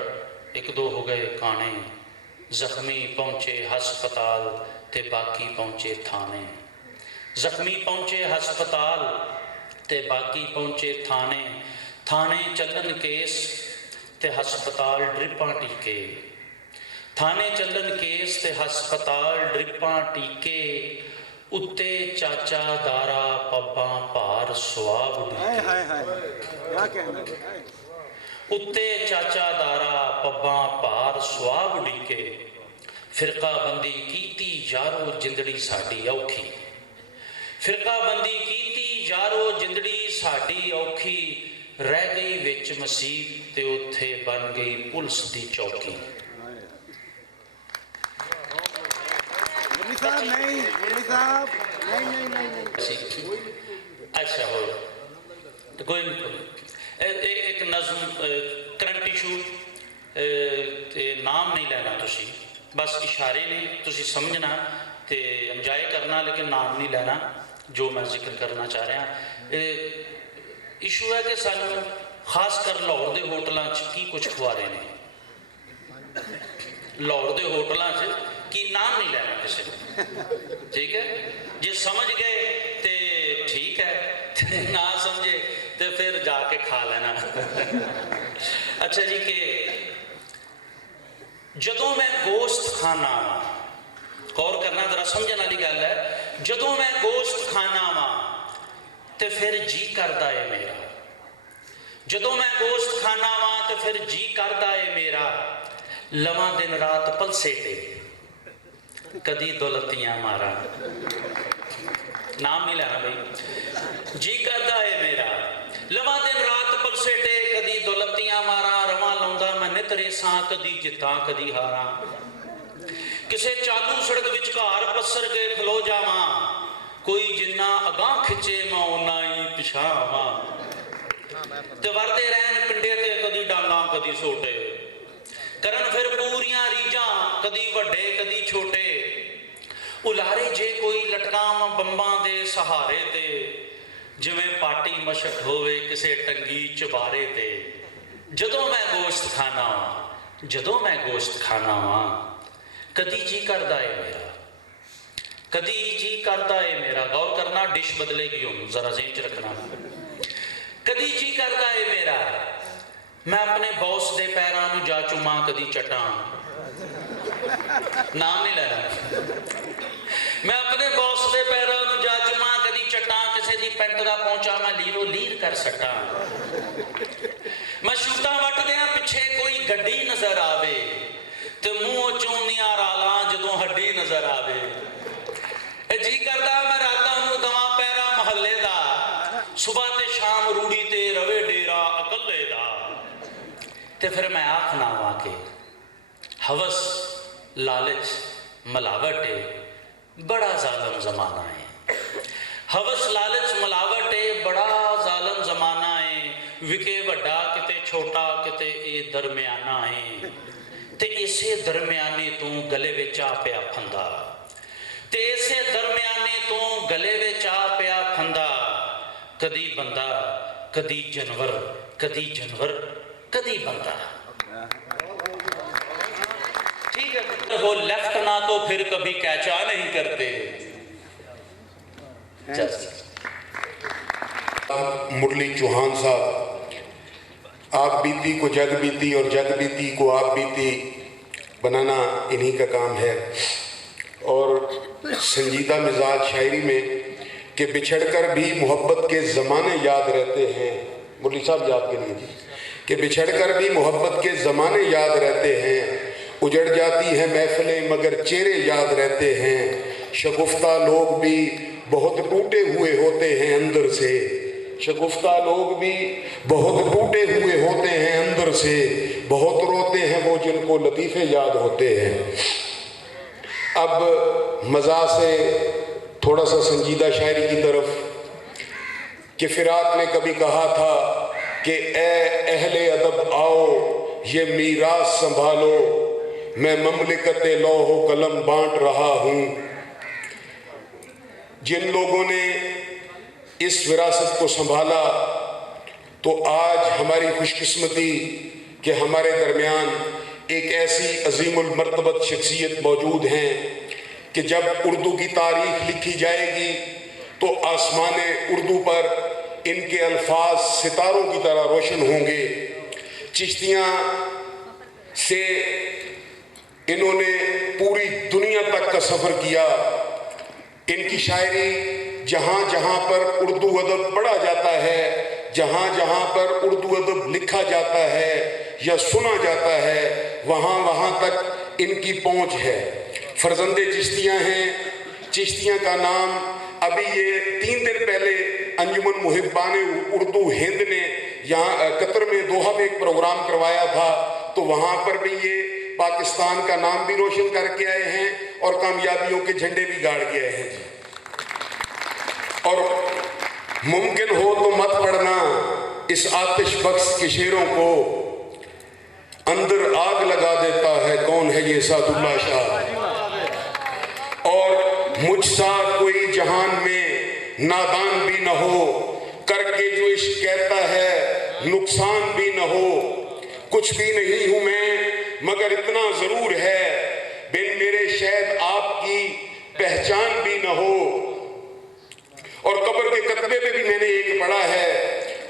1-2 हो गए काने। जख्मी पहुंचे हस्पताल ते बाकी पहुंचे थाने। जख्मी पहुंचे हस्पताल ते ਤੇ ਬਾਕੀ ਪਹੁੰਚੇ ਥਾਣੇ, ਥਾਣੇ ਚੱਲਣ ਕੇਸ ਤੇ ਹਸਪਤਾਲ ਡ੍ਰਿਪਾਂ ਟੀਕੇ, ਥਾਣੇ ਚੱਲਣ ਕੇਸ ਤੇ ਹਸਪਤਾਲ ਡ੍ਰਿਪਾਂ ਟੀਕੇ, ਉੱਤੇ ਚਾਚਾ ਦਾਰਾ ਪੱਬਾਂ ਭਾਰ ਸਵਾਬ हाय ਉਡੀਕੇ, हाय हाय क्या कहना है? ਉੱਤੇ ਚਾਚਾ ਦਾਰਾ ਪੱਬਾਂ ਭਾਰ ਸਵਾਬ ਉਡੀਕੇ, ਫਿਰਕਾ ਬੰਦੀ ਕੀਤੀ ਯਾਰੋ ਜਿੰਦੜੀ ਸਾਡੀ ਔਖੀ, ਫਿਰਕਾ ਬੰਦੀ ਕੀਤੀ ਯਾਰੋ ਜਿੰਦੜੀ ਸਾਡੀ ਔਖੀ, ਰਹਿ ਗਈ ਵਿੱਚ ਮਸੀਤ ਤੇ ਉੱਥੇ ਬਣ ਗਈ ਪੁਲਿਸ ਦੀ ਚੌਕੀ। मुरली साहब नहीं, मुरली साहब नहीं। ਅੱਛਾ ਹੋ ਤੇ ਕੋਈ ਨਹੀਂ, ਇੱਕ ਨਜ਼ਮ ਕਰੰਟ ਇਸ਼ੂ ਤੇ ਨਾਮ ਨਹੀਂ ਲੈਣਾ ਤੁਸੀਂ, ਬਸ ਇਸ਼ਾਰੇ ਨੇ, ਤੁਸੀਂ ਸਮਝਣਾ ਤੇ ਇੰਜੋਏ ਕਰਨਾ, ਲੇਕਿਨ ਨਾਮ ਨਹੀਂ ਲੈਣਾ ਜੋ ਮੈਂ ਜ਼ਿਕਰ ਕਰਨਾ ਚਾਹ ਰਿਹਾ। ਇਸ਼ੂ ਹੈ ਕਿ ਸਾਨੂੰ ਖਾਸ ਕਰ ਲਾਹੌਰ ਦੇ ਹੋਟਲਾਂ 'ਚ ਕੀ ਕੁਝ ਖਵਾ ਰਹੇ ਨੇ, ਲਾਹੌਰ ਦੇ ਹੋਟਲਾਂ 'ਚ ਕੀ, ਨਾਮ ਨਹੀਂ ਲੈਣਾ ਕਿਸੇ ਨੇ, ਠੀਕ ਹੈ? ਜੇ ਸਮਝ ਗਏ ਤੇ ਠੀਕ ਹੈ, ਤੇ ਨਾ ਸਮਝੇ ਤੇ ਫਿਰ ਜਾ ਕੇ ਖਾ ਲੈਣਾ। ਅੱਛਾ ਜੀ, ਕਿ ਜਦੋਂ ਮੈਂ ਗੋਸ਼ਤ ਖਾਣਾ ਵਾਂ, ਗੌਰ ਕਰਨਾ ਜ਼ਰਾ, ਸਮਝਣ ਵਾਲੀ ਗੱਲ ਹੈ, ਜਦੋਂ ਮੈਂ ਗੋਸ਼ਤ ਖਾਣਾ ਵਾਂ ਤੇ ਫਿਰ ਜੀ ਕਰਦਾ ਏ ਮੇਰਾ, ਜਦੋਂ ਮੈਂ ਗੋਸ਼ਤ ਖਾਣਾ ਵਾਂ ਤੇ ਫਿਰ ਜੀ ਕਰਦਾ ਏ ਮੇਰਾ, ਲਵਾਂ ਦਿਨ ਰਾਤ ਪਲਸੇ ਤੇ ਕਦੀ ਦੌਲਤੀਆਂ ਮਾਰਾਂ, ਨਾਮ ਨਹੀਂ ਲੈਣਾ ਬਈ, ਜੀ ਕਰਦਾ ਏ ਮੇਰਾ, ਲਵਾਂ ਦਿਨ ਰਾਤ ਪਲਸੇ ਤੇ ਕਦੀ ਦੌਲਤੀਆਂ ਮਾਰਾਂ, ਰਵਾਂ ਲਾਉਂਦਾ ਮੈਂ ਨਿਤ ਰੇਸਾਂ, ਕਦੀ ਜਿੱਤਾਂ ਕਦੀ ਹਾਰਾਂ, ਕਿਸੇ ਚਾਲੂ ਸੜਕ ਵਿਚਕਾਰ ਪਸਰ ਕੇ ਖਲੋ ਜਾਵਾਂ, ਕੋਈ ਜਿੰਨਾ ਅਗਾਂਹ ਖਿੱਚੇ ਮੈਂ ਓਨਾ ਹੀ ਪਿਛਾਵਾਂ, ਤੇ ਵਰਦੇ ਰਹਿਣ ਪਿੰਡੇ ਤੇ ਕਦੀ ਡਾਂਗਾਂ ਕਦੀ ਸੋਟੇ, ਕਰਨ ਫਿਰ ਪੂਰੀਆਂ ਰੀਝਾਂ ਕਦੀ ਵੱਡੇ ਕਦੀ ਛੋਟੇ, ਉਲਾਰੇ ਜੇ ਕੋਈ ਲਟਕਾਵਾਂ ਬੰਬਾਂ ਦੇ ਸਹਾਰੇ ਤੇ, ਜਿਵੇਂ ਪਾਟੀ ਮਸ਼ਕ ਹੋਵੇ ਕਿਸੇ ਟੰਗੀ ਚਬਾਰੇ ਤੇ, ਜਦੋਂ ਮੈਂ ਗੋਸ਼ਤ ਖਾਣਾ ਵਾਂ, ਜਦੋਂ ਮੈਂ ਗੋਸ਼ਤ ਖਾਣਾ ਵਾਂ, ਕਦੀ ਜੀ ਕਰਦਾ ਏ ਮੇਰਾ, ਕਦੀ ਜੀ ਕਰਦਾ ਏ ਮੇਰਾ। ਗੌਰ ਕਰਨਾ, ਡਿਸ਼ ਬਦਲੇਗੀ ਹੁਣ, ਜ਼ਰਾ ਜ਼ਹਿਨ 'ਚ ਰੱਖਣਾ। ਕਦੀ ਜੀ ਕਰਦਾ ਏ ਮੇਰਾ, ਮੈਂ ਆਪਣੇ ਬੌਸ ਦੇ ਪੈਰਾਂ ਨੂੰ ਜਾ ਚੁੰਮਾਂ ਕਦੀ ਚਟਾਂ, ਨਾਮ ਨਹੀਂ ਲੈਣਾ, ਮੈਂ ਆਪਣੇ ਬੌਸ ਦੇ ਪੈਰਾਂ ਨੂੰ ਜਾ ਚੁੰਮਾਂ ਕਦੀ ਚਟਾਂ, ਕਿਸੇ ਦੀ ਪੈਂਟ ਦਾ ਪਹੁੰਚਾ ਮੈਂ ਲੀਰੋ ਲੀਰ ਕਰ ਸਕਾਂ, ਮੈਂ ਸ਼ੂਟਾਂ ਵੱਟਦਿਆਂ ਪਿੱਛੇ ਕੋਈ ਗੱਡੀ ਨਜ਼ਰ ਆਵੇ, ਤੇ ਮੂੰਹੋਂ ਚੋਂਦੀਆਂ ਰਾਲਾਂ ਜਦੋਂ ਹੱਡੀ ਨਜ਼ਰ ਆਵੇ, ਇਹ ਜੀ ਕਰਦਾ ਮੈਂ ਰਾਤਾਂ ਨੂੰ ਦਵਾਂ ਪੈਰਾ ਮਹੱਲੇ ਦਾ, ਸੁਬਾਹ ਤੇ ਸ਼ਾਮ ਰੂੜੀ ਤੇ ਰਵੇ ਡੇਰਾ ਇਕੱਲੇ ਦਾ, ਤੇ ਫਿਰ ਮੈਂ ਆਖਣਾ ਵਾ ਕਿ ਹਵਸ ਲਾਲਚ ਮਿਲਾਵਟ ਏ ਬੜਾ ਜ਼ਾਲਮ ਜ਼ਮਾਨਾ ਹੈ, ਹਵਸ ਲਾਲਚ ਮਿਲਾਵਟ ਏ ਬੜਾ ਜ਼ਾਲਮ ਜ਼ਮਾਨਾ ਏ, ਵਿਕੇ ਵੱਡਾ ਕਿਤੇ ਛੋਟਾ ਕਿਤੇ ਇਹ ਦਰਮਿਆਨਾ ਏ, ਤੇ ਇਸੇ ਦਰਮਿਆਨੇ ਤੋਂ ਗਲੇ ਵਿੱਚ ਆ ਪਿਆ ਫੰਦਾ, ਤੇ ਇਸੇ ਦਰਮਿਆਨੇ ਤੋਂ ਗਲੇ ਵਿੱਚ ਆ ਪਿਆ ਫੰਦਾ, ਕਦੀ ਬੰਦਾ ਕਦੀ ਜਾਨਵਰ, ਕਦੀ ਜਾਨਵਰ कदी बनता, ठीक है? वो लेफ्ट ना तो फिर कभी कैचा नहीं करते। मुरली चौहान साहब, आप बीती को जग बीती और जग बीती को आप बीती बनाना इन्हीं का काम है। और संजीदा मिजाज शायरी में कि बिछड़कर भी मोहब्बत के ज़माने याद रहते हैं, मुरली साहब याद के लिए कि बिछड़कर भी मोहब्बत के ज़माने याद रहते हैं, उजड़ जाती है महफिलें मगर चेहरे याद रहते हैं, शगुफ्ता लोग भी बहुत टूटे हुए होते हैं अंदर से, शगुफ्ता लोग भी बहुत टूटे हुए होते हैं अंदर से, बहुत रोते हैं वो जिनको लतीफ़े याद होते हैं। अब मज़ा से थोड़ा सा संजीदा शायरी की तरफ कि फ़िरात ने कभी कहा था कि ए अहले अदब आओ ये मीरास संभालो, मैं ममलिकत लौहो कलम बांट रहा हूँ। जिन लोगों ने इस विरासत को संभाला तो आज हमारी खुशकिस्मती कि हमारे दरमियान एक ऐसी अजीमुल मर्तबत शख्सियत मौजूद हैं कि जब उर्दू की तारीख लिखी जाएगी तो आसमान उर्दू पर इनके अल्फाज सितारों की तरह रोशन होंगे। चिश्तियाँ से इन्होंने पूरी दुनिया तक का सफ़र किया। इनकी शायरी जहाँ जहाँ पर उर्दू अदब पढ़ा जाता है, जहाँ जहाँ पर उर्दू अदब लिखा जाता है या सुना जाता है, वहाँ वहाँ तक इनकी पहुँच है। फर्जंदे चिश्तियाँ हैं। चिश्तियाँ का नाम अभी ये 3 दिन पहले अंजुमन मुहिब्बान उर्दू हिंद ने यहाँ कतर में दोहा में एक प्रोग्राम करवाया था, तो वहाँ पर भी ये पाकिस्तान का नाम भी रोशन करके आए हैं और कामयाबियों के झंडे भी गाड़ के आए हैं जी। और मुमकिन हो तो मत पढ़ना इस आतिश बख्श के शेरों को, अंदर आग लगा देता है कौन है ये सादुल्ला शाह। और मुझसा कोई जहान में नादान भी न हो, करके जो इश्क कहता है नुकसान भी न हो। कुछ भी नहीं हूँ मैं मगर इतना ज़रूर है, बिन मेरे शायद आपकी पहचान भी न हो। और कब्र के कतबे पे भी मैंने एक पढ़ा है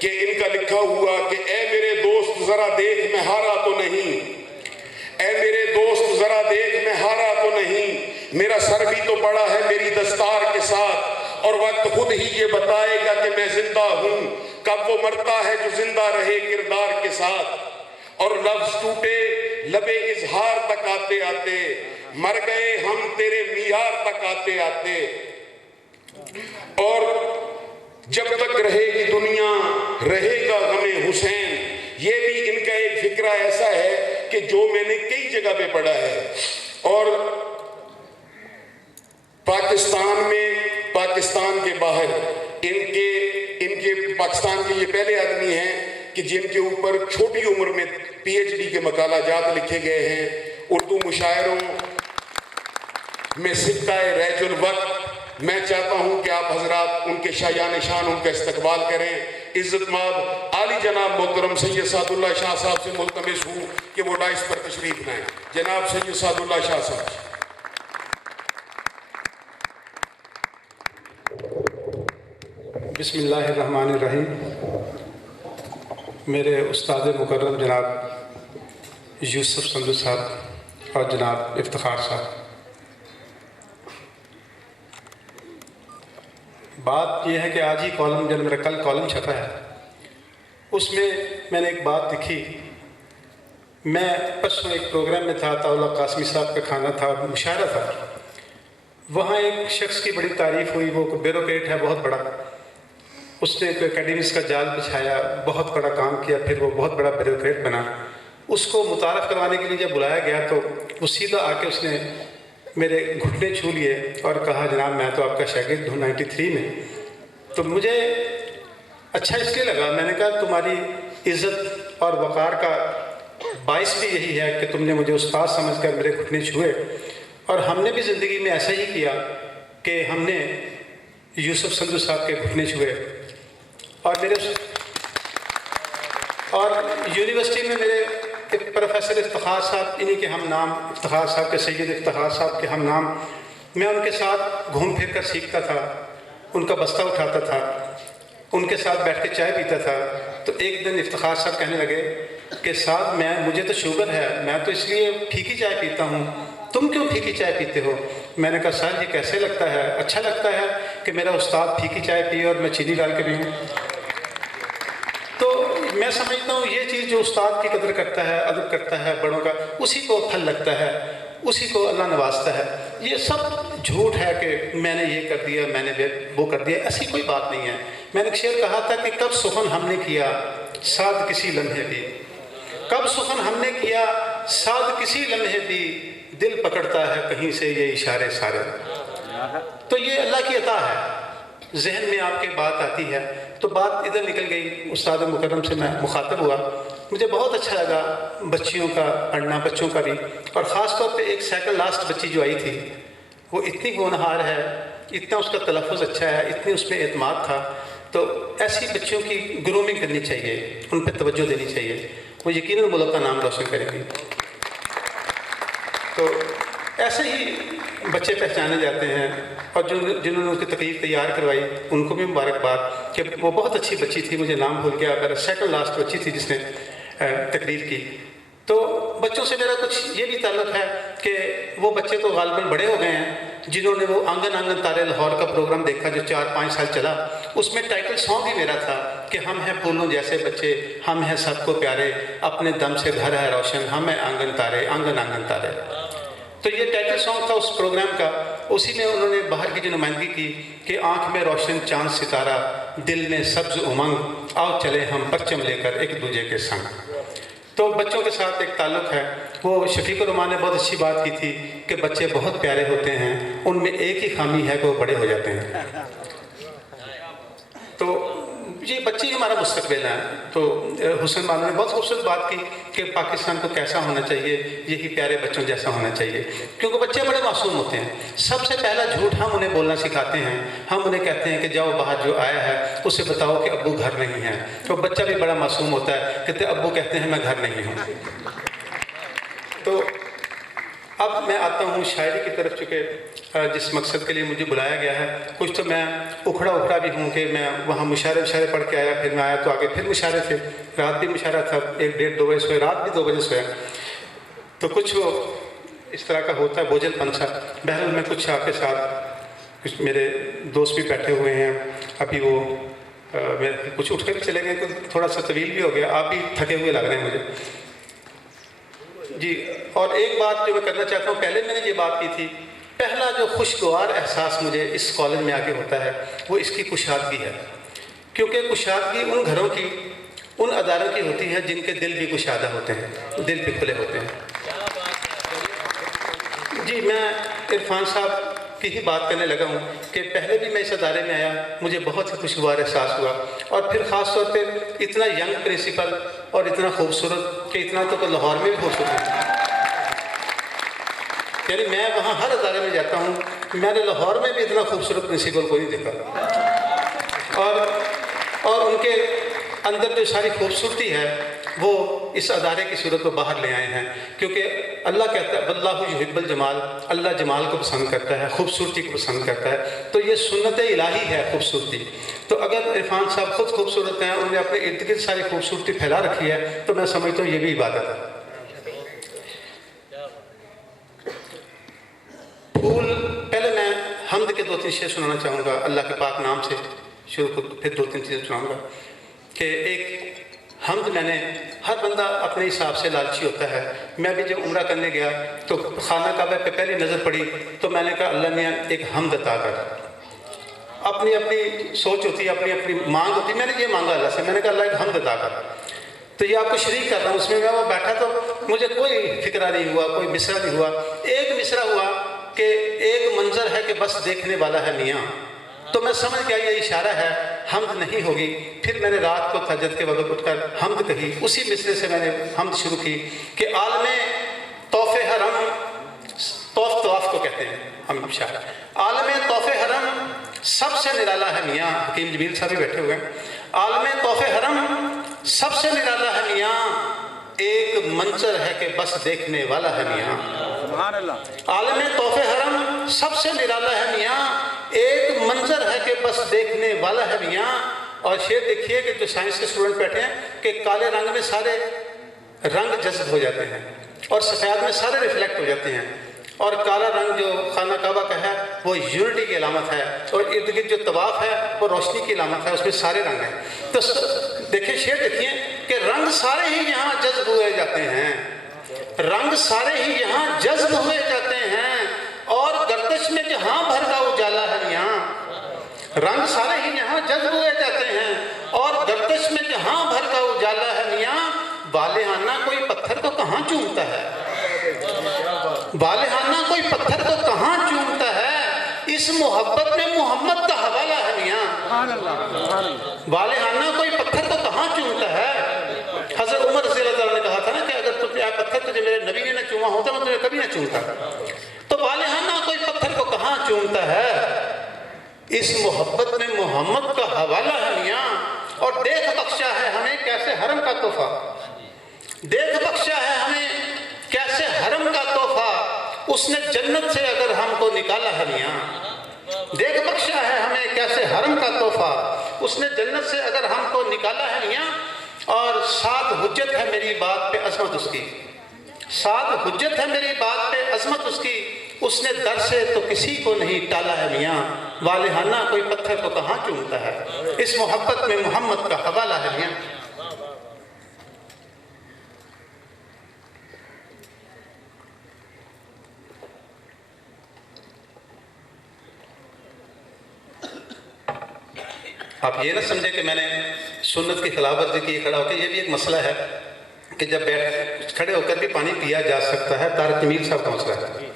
कि इनका लिखा हुआ कि ए मेरे दोस्त ज़रा देख मैं हारा तो नहीं, ए मेरे दोस्त ज़रा देख मैं हारा तो नहीं, मेरा सर भी तो पड़ा है मेरी दस्तार के साथ, और वक्त खुद ही ये बताएगा कि मैं जिंदा हूँ, कब वो मरता है जो जिंदा रहे किरदार के साथ। और लफ्ज़ टूटे लबे इजहार तक आते आते, मर गए हम तेरे मीयार तक आते आते। और जब तक रहेगी दुनिया रहेगा गमे हुसैन, ये भी इनका एक फिक्रा ऐसा है कि जो मैंने कई जगह पे पढ़ा है। और पाकिस्तान में, पाकिस्तान के बाहर इनके पाकिस्तान के ये पहले आदमी हैं कि जिनके ऊपर छोटी उम्र में PhD के मकालाजात लिखे गए हैं। उर्दू मुशायरों में सिक्का-ए रैजुल वक्त, मैं चाहता हूँ कि आप हजरात उनके शायान शान उनका इस्तकबाल करें। इज़्ज़तमाब आली जनाब मोहतरम सैयद सादुल्ला शाह साहब से मुल्तमिस हूँ कि वो डाइस पर तशरीफ लाएँ। जनाब सैयद सादुल्ला शाह साहब। बिस्मिल्लाहिर्रहमानिर्रहीम। मेरे उस्ताद मुकर्रम जनाब यूसुफ संधू साहब और जनाब इफ्तिखार साहब, बात यह है कि आज ही कॉलम, जब मेरा कल कॉलम छपा है, उसमें मैंने एक बात लिखी। मैं परसों एक प्रोग्राम में था, ताउला कासमी साहब का खाना था, मुशायरा था। वहाँ एक शख्स की बड़ी तारीफ़ हुई, वो ब्यूरोक्रेट है बहुत बड़ा, उसने एक एकेडमिक्स का जाल बिछाया, बहुत बड़ा काम किया, फिर वो बहुत बड़ा ब्यूरोक्रेट बना। उसको मुतारफ़ करवाने के लिए जब बुलाया गया तो वो सीधा आके उसने मेरे घुटने छू लिए और कहा जनाब मैं तो आपका शागिर्द हूँ 93 में। तो मुझे अच्छा इसलिए लगा, मैंने कहा तुम्हारी इज़्ज़त और वक़ार का बाइस भी यही है कि तुमने मुझे उस्ताद समझकर मेरे घुटने छुए। और हमने भी ज़िंदगी में ऐसा ही किया कि हमने यूसुफ संधू साहब के घुटने छुए। और यूनिवर्सिटी में मेरे प्रोफेसर इफ्तिखार साहब, इन्हीं के हम नाम, इफ्तिखार साहब के सैयद इफ्तिखार साहब के हम नाम, मैं उनके साथ घूम फिर कर सीखता था, उनका बस्ता उठाता था, उनके साथ बैठ के चाय पीता था। तो एक दिन इफ्तिखार साहब कहने लगे कि साहब मुझे तो शुगर है, मैं तो इसलिए फीकी चाय पीता हूँ, तुम क्यों फीकी चाय पीते हो? मैंने कहा सर ये कैसे लगता है? अच्छा लगता है कि मेरा उस्ताद फीकी चाय पिए और मैं चीनी डाल के पीऊँ। तो मैं समझता हूँ ये चीज़ जो उस्ताद की कदर करता है, अदब करता है बड़ों का, उसी को फल लगता है, उसी को अल्लाह नवाजता है। ये सब झूठ है कि मैंने ये कर दिया, मैंने वो कर दिया, ऐसी कोई बात नहीं है। मैंने एक शेर कहा था कि कब सुखन हमने किया साथ किसी लम्हे भी, कब सुखन हमने किया साथ किसी लम्हे भी, दिल पकड़ता है कहीं से ये इशारे सारे। तो ये अल्लाह की अता है। जहन में आपके बात आती है तो बात इधर निकल गई, उस्ताद मुकर्रम से मैं मुखातब हुआ। मुझे बहुत अच्छा लगा बच्चियों का पढ़ना, बच्चों का भी, और ख़ास तौर पे एक सेकंड लास्ट बच्ची जो आई थी वो इतनी होनहार है, इतना उसका तलफ़ुज़ अच्छा है, इतनी उसमें एतमाद था। तो ऐसी बच्चियों की ग्रूमिंग करनी चाहिए, उन पर तवज्जो देनी चाहिए, वो यकीनन मुल्क का नाम रोशन करेंगी। तो ऐसे ही बच्चे पहचाने जाते हैं। और जिन्होंने उनकी तकरीर तैयार करवाई उनको भी मुबारकबाद कि वो बहुत अच्छी बच्ची थी, मुझे नाम भूल गया, अगर सेकंड लास्ट बच्ची थी जिसने तकरीर की। तो बच्चों से मेरा कुछ ये भी ताल्लुक़ है कि वो बच्चे तो गालिबन बड़े हो गए हैं जिन्होंने वो आंगन आंगन तारे लाहौर का प्रोग्राम देखा जो 4-5 साल चला। उसमें टाइटल सॉन्ग ही मेरा था कि हम हैं फूलों जैसे बच्चे, हम हैं सबको प्यारे, अपने दम से घर है रोशन, हम हैं आंगन तारे, आंगन आंगन तारे। तो ये टाइटल सॉन्ग था उस प्रोग्राम का। उसी में उन्होंने बाहर की जो नुमाइंदगी की कि आँख में रोशन चांद सितारा, दिल में सब्ज उमंग, आओ चले हम परचम लेकर एक दूजे के संग। तो बच्चों के साथ एक ताल्लुक़ है। वो शफीक रहमान ने बहुत अच्छी बात की थी कि बच्चे बहुत प्यारे होते हैं, उनमें एक ही खामी है कि वो बड़े हो जाते हैं। तो ये बच्चे ही हमारा मुस्तकबिल है। तो हुसैन बानो ने बहुत खूबसूरत बात की कि पाकिस्तान को कैसा होना चाहिए, यही प्यारे बच्चों जैसा होना चाहिए, क्योंकि बच्चे बड़े मासूम होते हैं। सबसे पहला झूठ हम उन्हें बोलना सिखाते हैं। हम उन्हें कहते हैं कि जाओ बाहर जो आया है उसे बताओ कि अब्बू घर नहीं है। तो बच्चा भी बड़ा मासूम होता है, कहते अब्बू कहते हैं मैं घर नहीं हूँ। तो अब मैं आता हूँ शायरी की तरफ, चूँकि जिस मकसद के लिए मुझे बुलाया गया है। कुछ तो मैं उखड़ा भी हूँ कि मैं वहाँ मुशायरे पढ़ के आया, फिर मैं आया तो आगे फिर मुशायरे थे, रात भी मुशायरा था, 1-1:30-2 बजे सोया, रात भी 2 बजे सोया। तो कुछ वो इस तरह का होता है बोझलपन सा। बहरहाल मैं कुछ आपके साथ, कुछ मेरे दोस्त भी बैठे हुए हैं, अभी वो कुछ उठ कर भी चले गए, तो थोड़ा सा तवील भी हो गया, आप भी थके हुए लग रहे हैं मुझे जी। और एक बात जो मैं करना चाहता हूँ, पहले मैंने ये बात की थी, पहला जो खुशगवार एहसास मुझे इस कॉलेज में आके होता है वो इसकी कुशादगी है। क्योंकि कुशादगी उन घरों की, उन अदारों की होती है जिनके दिल भी कुशादा होते हैं, दिल भी खुले होते हैं। जी मैं इरफान साहब की ही बात करने लगा हूँ कि पहले भी मैं इस अदारे में आया, मुझे बहुत ही खुशगवार एहसास हुआ। और फिर ख़ास तौर पे इतना यंग प्रिंसिपल और इतना खूबसूरत कि इतना तो लाहौर में भी खूबसूरत है। यानी मैं वहाँ हर अदारे में जाता हूँ, मैंने लाहौर में भी इतना खूबसूरत प्रिंसिपल को नहीं देखा। और उनके अंदर जो सारी खूबसूरती है वो इस अदारे की सूरत को बाहर ले आए हैं। क्योंकि अल्लाह कहता है वल्लाहु युहिब्बुल जमाल, अल्लाह जमाल को पसंद करता है, खूबसूरती को पसंद करता है। तो ये सुन्नत इलाही है खूबसूरती। तो अगर इरफान साहब खुद खूबसूरत हैं, उन्होंने अपने इर्द गिर्द सारी खूबसूरती फैला रखी है, तो मैं समझता हूँ ये भी इबादत है। फूल, पहले मैं हम्द के 2-3 शेर सुनाना चाहूँगा, अल्लाह के पाक नाम से शुरू, फिर 2-3 चीज़ें सुनाऊँगा। कि एक हम्द, मैंने, हर बंदा अपने हिसाब से लालची होता है। मैं भी जब उम्रा करने गया तो खाना काबा पे पहली नज़र पड़ी तो मैंने कहा अल्लाह ने एक हम्द अता कर। अपनी अपनी सोच होती है, अपनी अपनी मांग होती है। मैंने ये मांगा अल्लाह से, मैंने कहा अल्लाह एक हम्द अता कर। तो ये आपको शरीक कर रहा हूँ उसमें। मैं वो बैठा तो मुझे कोई फिक्रा नहीं हुआ, कोई मिसरा नहीं हुआ। एक मिसरा हुआ कि एक मंजर है कि बस देखने वाला है मियाँ। तो मैं समझ गया ये इशारा है, हम्द नहीं होगी। फिर मैंने रात को तहज्जुद के वक्त उठकर हम्द कही। उसी मिसरे से मैंने हम्द शुरू की कि आलमे तोहफे हरम, तौफ को कहते हैं हम शायर, आलमे तोहफे हरम सबसे निराला है मियाँ। हकीम जमील साहब भी बैठे हुए हैं। आलमे तोहफे हरम सबसे निराला है मियाँ, एक मंजर है कि बस देखने वाला है मियाँ। आलमे तोहफे हरम सबसे निराला है मियाँ, एक मंजर है कि बस देखने वाला है मियाँ। और शेर देखिए कि जो साइंस के स्टूडेंट बैठे हैं कि काले रंग में सारे रंग जज्ब हो जाते हैं और सफ़ेद में सारे रिफ्लेक्ट हो जाते हैं। और काला रंग जो खाना काबा का है वो यूनिटी की अलामत है, और इर्द गिर्द जो तवाफ है वो रोशनी की अलामत है, उसमें सारे रंग हैं। तो देखिए शेर देखिए कि रंग सारे ही यहाँ जज्ब हुए जाते हैं, रंग सारे ही यहाँ जज्ब हुए जाते हैं, और गर्दिश में जहाँ भर का उजाला है यहाँ। रंग सारे ही यहाँ जज्ब हुए जाते हैं और गर्दिश में जहाँ भर का उजाला है मियाँ। बालेहाना कोई पत्थर को कहाँ चूमता है, बालेहाना कोई पत्थर को कहाँ चूमता है, इस मोहब्बत में मोहम्मद का हवाला है मियाँ। बालेहाना कोई पत्थर को कहाँ चूमता है। हज़रत उमर रज़ी अल्लाह ने कहा था ना कि अगर तुझे पत्थर तुझे मेरे नबी ने न चूमा होता मैं तुझे कभी न चूमता। तो बालेहाना कोई पत्थर को कहाँ चूमता है, इस मोहब्बत में मोहम्मद का हवाला है मियाँ। और देख बख्शा है हमें कैसे हरम का तोहफा, देख बख्शा है हमें कैसे हरम का तोहफा, اس نے جنت سے اگر ہم کو نکالا ہے میاں، دیکھ بخشا ہے ہمیں کیسے حرم کا تحفہ، اس نے جنت سے اگر ہم کو نکالا ہے میاں، اور ساتھ حجت ہے میری بات پہ عظمت اس کی، ساتھ حجت ہے میری بات پہ عظمت اس کی، اس نے در سے تو کسی کو نہیں ٹالا ہے میاں، والہانہ کوئی پتھر کو کہاں چومتا ہے، اس محبت میں محمد کا حوالہ ہے میاں۔ آپ یہ نہ سمجھے کہ میں نے سنت کی خلاف ورزی کی کھڑا ہو کے، یہ بھی ایک مسئلہ ہے کہ جب بیٹھ کھڑے ہو کر بھی پانی پیا جا سکتا ہے۔ طارق جمیل صاحب کا مسئلہ ہے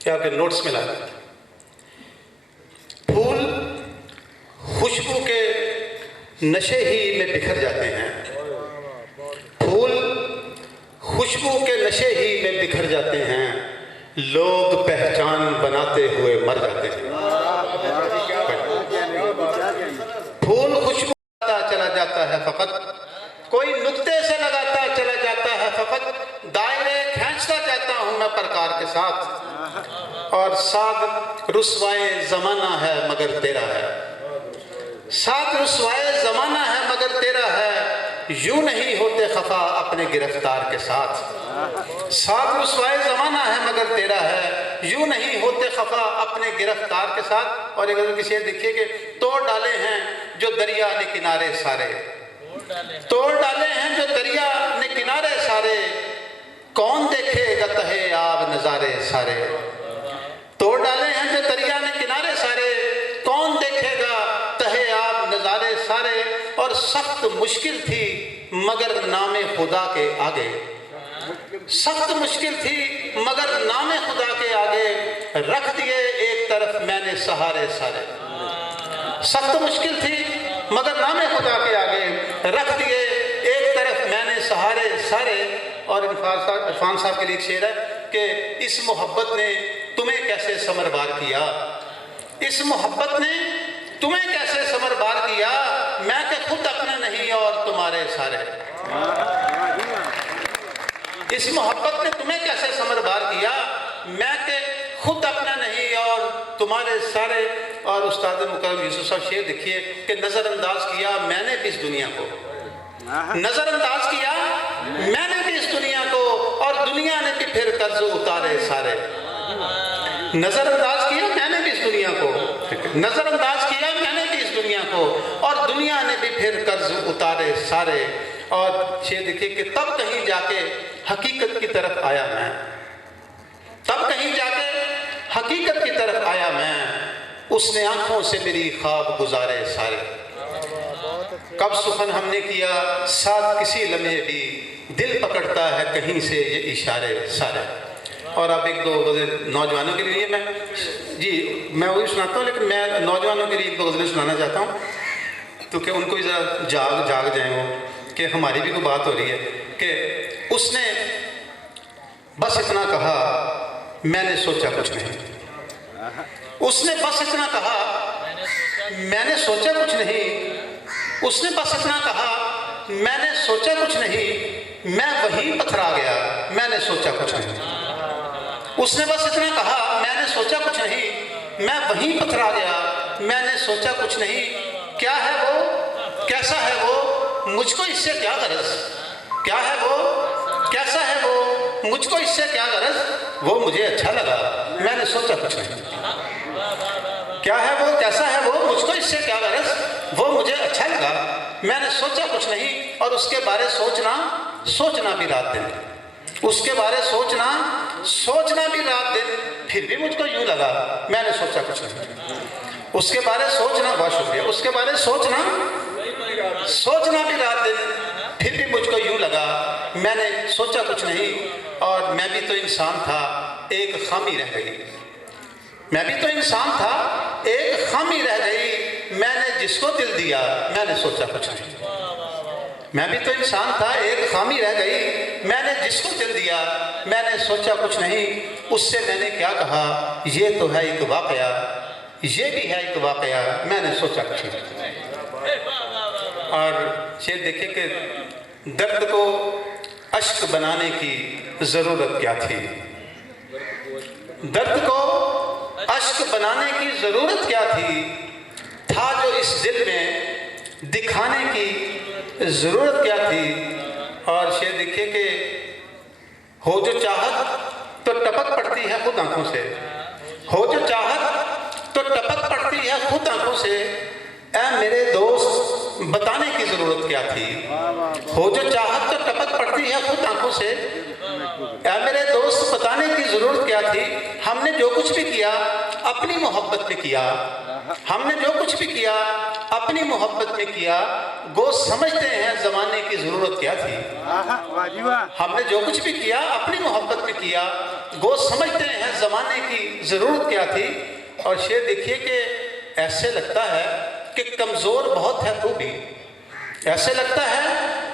کہ آپ کے نوٹس میں لائیں، پھول خوشبو کے نشے ہی میں بکھر جاتے ہیں، پھول خوشبو کے نشے ہی میں بکھر جاتے ہیں، لوگ پہچان بناتے ہوئے مر جاتے ہیں۔ پھول خوشبو چلا جاتا ہے فقط، کوئی نقطے سے لگاتا چلا جاتا ہے فقط، دائرے کھینچتا جاتا ہوں میں پرکار کے ساتھ، اور ساتھ رسوائے زمانہ ہے مگر تیرا ہے، ساتھ رسوائے زمانہ ہے مگر تیرا ہے، یوں نہیں ہوتے خفا اپنے گرفتار کے ساتھ، ساتھ رسوائے زمانہ ہے مگر تیرا ہے، یوں نہیں ہوتے خفا اپنے گرفتار کے ساتھ۔ اور اگر کسی دیکھیے کہ توڑ ڈالے ہیں جو دریا نے کنارے سارے، توڑ ڈالے ہیں جو دریا نے کنارے سارے، کون دیکھے گا تہے آب نظارے سارے، توڑ ڈالے ہیں جو دریا نے کنارے سارے، کون دیکھے گا تہے آب نظارے سارے، اور سخت مشکل تھی مگر نام خدا کے آگے، سخت مشکل تھی مگر نام خدا کے آگے، رکھ دیے ایک طرف میں نے سہارے سارے، سخت مشکل تھی مگر نام خدا کے آگے، رکھ دیے ایک طرف میں نے سہارے سارے۔ اور عرفان صاحب کے لیے ایک شعر ہے کہ اس محبت نے تمہیں کیسے ثمربار کیا، اس محبت نے تمہیں کیسے ثمربار کیا، میں کہ خود اپنا نہیں اور تمہارے سارے، اس محبت نے تمہیں کیسے ثمربار کیا، میں کہ خود اپنا نہیں اور تمہارے سارے۔ اور استاد مکرم یوسف صاحب شعر دیکھیے کہ نظر انداز کیا میں نے بھی اس دنیا کو، نظر انداز کیا میں نے بھی اس دنیا کو، اور دنیا نے بھی پھر قرض اتارے سارے، نظر انداز کیا میں نے بھی اس دنیا کو، نظر انداز کیا میں نے بھی اس دنیا کو، اور دنیا نے بھی پھر قرض اتارے سارے۔ اور شعر دیکھیے کہ تب کہیں جا کے حقیقت کی طرف آیا میں، تب کہیں جا کے حقیقت کی طرف آیا میں، اس نے آنکھوں سے میری خواب گزارے سارے، کب سخن ہم نے کیا ساتھ کسی لمحے بھی، دل پکڑتا ہے کہیں سے یہ اشارے سارے۔ اور اب ایک دو غزل نوجوانوں کے لیے میں وہی سناتا ہوں، لیکن میں نوجوانوں کے لیے ایک دو غزلیں سنانا چاہتا ہوں تو کہ ان کو بھی ذرا جاگ جائیں وہ کہ ہماری بھی کوئی بات ہو رہی ہے کہ اس نے بس اتنا کہا میں نے سوچا کچھ نہیں، اس نے بس اتنا کہا میں نے سوچا کچھ نہیں، اس نے بس اتنا کہا میں نے سوچا کچھ نہیں، میں وہیں پتھرا گیا میں نے سوچا کچھ نہیں، اس نے بس اتنا کہا میں نے سوچا کچھ نہیں، میں وہیں پتھرا گیا میں نے سوچا کچھ نہیں، کیا ہے وہ کیسا ہے وہ مجھ کو اس سے کیا غرض، کیا ہے وہ کیسا ہے وہ مجھ کو اس سے کیا غرض، وہ مجھے اچھا لگا میں نے سوچا کچھ نہیں، کیا ہے وہ کیسا ہے وہ مجھ کو اس سے کیا غرض، وہ مجھے اچھا لگا میں نے سوچا کچھ نہیں۔ اور اس کے بارے سوچنا بھی رات دن، اس کے بارے سوچنا بھی رات دن، پھر بھی مجھ کو یوں لگا میں نے سوچا کچھ نہیں، اس کے بارے سوچنا، بہت شکریہ، اس کے بارے سوچنا بھی رات دن، پھر بھی مجھ کو یوں لگا میں نے سوچا کچھ نہیں۔ اور میں بھی تو انسان تھا ایک خامی رہ گئی، میں بھی تو انسان تھا ایک خامی رہ گئی، میں نے جس کو دل دیا میں نے سوچا کچھ نہیں، میں بھی تو انسان تھا ایک خامی رہ گئی، میں نے جس کو دل دیا میں نے سوچا کچھ نہیں، اس سے میں نے کیا کہا یہ تو ہے ایک واقعہ، یہ بھی ہے ایک واقعہ، میں نے سوچا کچھ نہیں۔ اور شعر دیکھیں کہ درد کو اشک بنانے کی ضرورت کیا تھی، درد کو اشک بنانے کی ضرورت کیا تھی، تھا جو اس دل میں دکھانے کی ضرورت کیا تھی۔ اور شعر دیکھیے کہ ہو جو چاہت تو ٹپک پڑتی ہے خود آنکھوں سے، ہو جو چاہت تو ٹپک پڑتی ہے خود آنکھوں سے، اے میرے دوست بتانے کی ضرورت کیا تھی۔ ہو جو چاہت تو ٹپک پڑتی ہے خود آنکھوں سے، اے میرے دوست بتانے کی ضرورت کیا تھی۔ ہم نے جو کچھ بھی کیا اپنی محبت میں کیا، ہم نے جو کچھ بھی کیا اپنی محبت میں کیا، گو سمجھتے ہیں زمانے کی ضرورت کیا تھی۔ ہم نے جو کچھ بھی کیا اپنی محبت میں کیا، گو سمجھتے ہیں زمانے کی ضرورت کیا تھی۔ اور شعر دیکھیے کہ ایسے لگتا ہے کہ کمزور بہت ہے تو بھی، ایسے لگتا ہے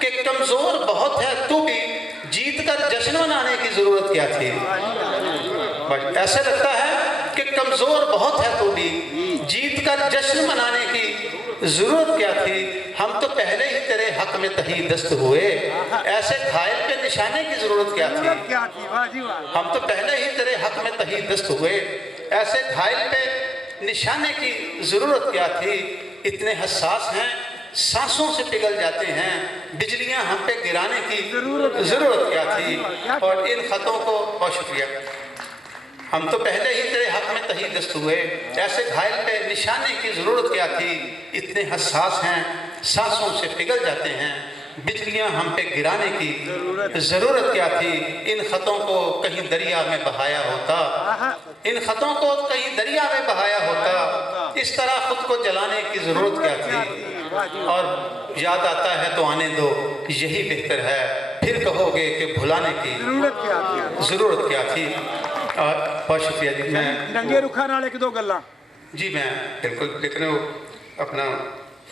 کہ کمزور بہت ہے تو بھی، جیت کر جشن منانے کی ضرورت کیا تھی۔ ایسے لگتا ہے کہ کمزور بہت ہے تو بھی، جیت کر جشن منانے کی ضرورت کیا تھی۔ ہم تو پہلے ہی تیرے حق میں تہی دست ہوئے، ایسے گھائل پہ نشانے کی ضرورت کیا تھی۔ ہم تو پہلے ہی تیرے حق میں تہی دست ہوئے، ایسے گھائل پہ نشانے کی ضرورت کیا تھی۔ اتنے حساس ہیں سانسوں سے پگھل جاتے ہیں، بجلیاں ہم پہ گرانے کی ضرورت کیا تھی۔ اور ان خطوں کو بہت شکریہ، ہم تو پہلے ہی تیرے حق میں تہی دست ہوئے، ایسے گھائل پہ نشانے کی ضرورت کیا تھی۔ اتنے حساس ہیں سانسوں سے پگھل جاتے ہیں، بجلیاں ہم پہ گرانے کی ضرورت کیا تھی۔ ان خطوں کو کہیں دریا میں بہایا ہوتا، ان خطوں کو کہیں دریا میں بہایا ہوتا، اس طرح خود کو جلانے کی ضرورت کیا تھی۔ اور یاد آتا ہے تو آنے دو یہی بہتر ہے، پھر کہو گے کہ بھلانے کی ضرورت کیا تھی۔ بہت شکریہ جی۔ میں ننگے رکھا نال ایک دو گلاں جی میں بالکل دیکھ رہے ہو اپنا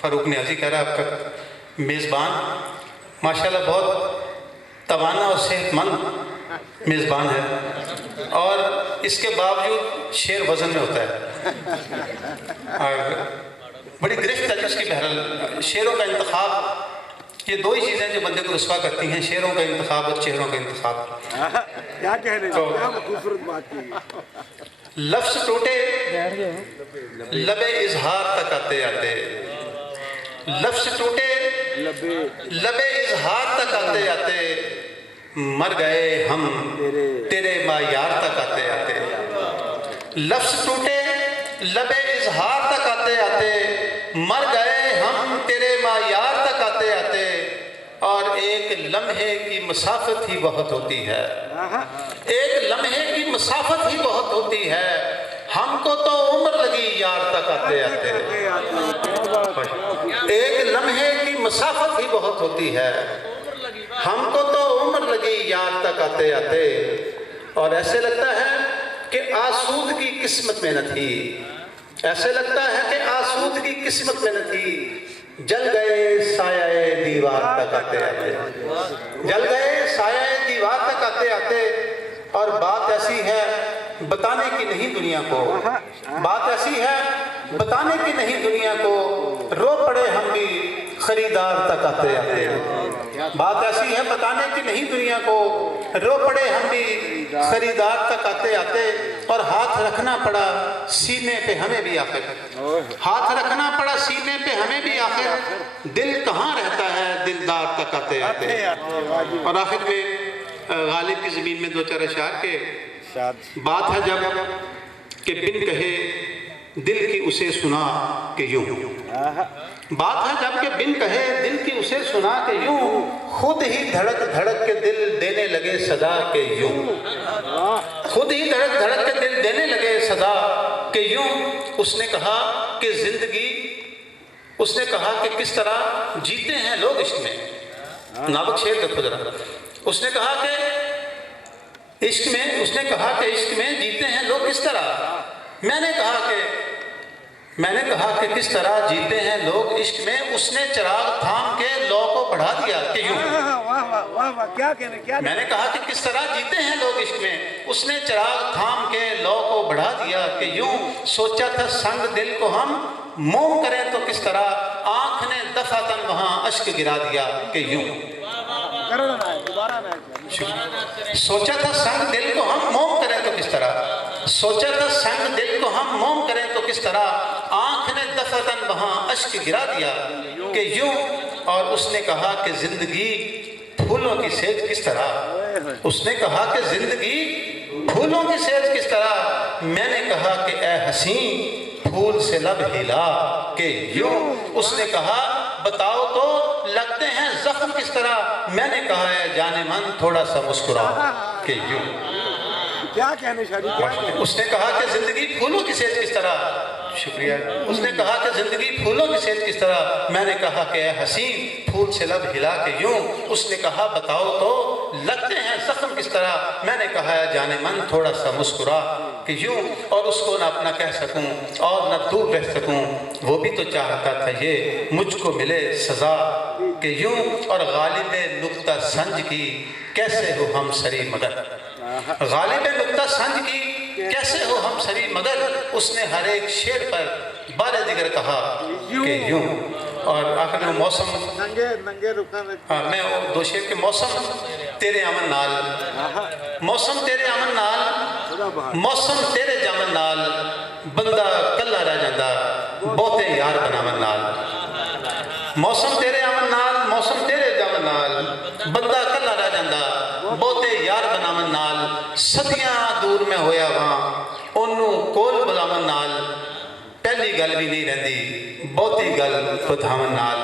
فاروق نیازی کہہ رہا ہے آپ کا میزبان ماشاءاللہ بہت توانا اور صحت مند میزبان ہے، اور اس کے باوجود شعر وزن میں ہوتا ہے اور بڑی گرفت ہے جس کی۔ بہرحال شعروں کا انتخاب، یہ دو ہی چیزیں جو بندے کو رسوا کرتی ہیں، شعروں کا انتخاب اور چہروں کا انتخاب۔ کیا کہہ رہے ہیں، کیا خوبصورت بات کی۔ لفظ ٹوٹے لب اظہار تک آتے آتے، لفظ ٹوٹے لب اظہار تک آتے آتے، مر گئے ہم تیرے معیار تک آتے آتے۔ لفظ ٹوٹے لب اظہار تک آتے آتے، مر گئے ہم تیرے معیار تک آتے آتے، اور ایک لمحے کی مسافت ہی بہت ہوتی ہے، ایک لمحے کی مسافت ہی بہت ہوتی ہے، ہم کو تو عمر لگی یار تک آتے آتے۔ ایک لمحے کی مسافت ہی بہت ہوتی ہے، ہم کو تو عمر لگی یار تک آتے آتے۔ اور ایسے لگتا ہے کہ آسود کی قسمت میں نہ تھی، ایسے لگتا ہے کہ آسود کی قسمت میں نہ تھی، جل گئے سایہ دیوار تک آتے آتے، جل گئے سایہ دیوار تک آتے آتے۔ اور بات ایسی ہے بتانے کی نہیں دنیا کو، بات ایسی ہے بتانے کی نہیں دنیا کو، رو پڑے ہم بھی خریدار تک آتے آتے۔ بات ایسی ہے بتانے کی نہیں دنیا کو، رو پڑے ہم بھی خریدار تک آتے آتے۔ اور ہاتھ رکھنا پڑا سینے پہ ہمیں بھی آخر، ہاتھ رکھنا پڑا سینے پہ ہمیں بھی آخر، دل کہاں رہتا ہے دلدار تک آتے آتے۔ اور آخر میں غالب کی زمین میں دو چار اشعار کے، بات ہے جب کہ بن کہے دل کی اسے سنا کہ یوں، بات ہے جب کہ بن کہے دل کی اسے سنا کہ یوں، خود ہی دھڑک دھڑک کے دل دینے لگے صدا کہ یوں، خود ہی دھڑک دھڑک کے دل دینے لگے صدا کہ یوں۔ اس نے کہا کہ زندگی، اس نے کہا کہ کس طرح جیتے ہیں لوگ عشق میں، نابک شعر دیکھو ذرا۔ اس نے کہا کہ عشق میں، اس نے کہا کہ عشق میں جیتے ہیں لوگ کس طرح، میں نے کہا کہ کس طرح جیتے ہیں لوگ عشق میں، اس نے چراغ تھام کے لو کو بڑھا دیا کہ یوں، میں نے کہا کہ کس طرح جیتے ہیں لوگ عشق میں، اس نے چراغ تھام کے لو کو بڑھا دیا کہ یوں، سوچا تھا سنگ دل کو ہم موم کریں تو کس طرح، آنکھ نے دفعتاً وہاں اشک گرا دیا کہ یوں، سوچا تھا سنگ دل کو ہم موم کریں تو کس طرح، सोचा था संग दिल को हम मोम करें तो किस तरह, आंख ने दफतन वहां अश्क गिरा दिया कि यूं, और उसने कहा कि जिंदगी फूलों की सेज किस तरह, उसने कहा कि जिंदगी फूलों की सेज किस तरह, मैंने कहा कि ए हसी फूल से लब हिला के यूं, उसने कहा बताओ तो लगते हैं जख्म किस तरह, मैंने कहा है जाने मन थोड़ा सा मुस्कुरा के यूं। क्या कहने शादी, क्या कहने? उसने कहा कि जिंदगी फूलों की सेज किस तरह, शुक्रिया, उसने कहा कि जिंदगी फूलों की सेज किस तरह, मैंने कहा कि ए हसी फूल से लब हिला के यूं, उसने कहा बताओ तो लगते हैं जख्म किस तरह, मैंने कहा है जाने मन थोड़ा सा मुस्कुरा कि यूं, और उसको ना अपना कह सकूं और ना दूर रह सकूं, वो भी तो चाहता था ये मुझको मिले सजा कि यूं, और गालिब नुक्ता संज की कैसे हो हम सरी मगर, गालिब नुक्ता संज की कैसे हो हम सरी मगर, उसने हर एक शेर पर बारे दिगर कहा कि यूं, और आखिर में मौसम नंगे नंगे रुखा में, हाँ मैं वो दो शेर के मौसम तेरे अमन नाल, मौसम तेरे अमन नाल, मौसम तेरे जामन नाल, बंदा कला रह जाता बहुते यार बनावन नाल, मौसम तेरे अमन नाल, मौसम तेरे जामन नाल, बंदा कला रह जाता बहुते यार बनावन नाल, सदियां दूर में होया वहां ओनू कोल बुलावन नाल, पहली गल भी नहीं रहती बहुती गल बधावन नाल,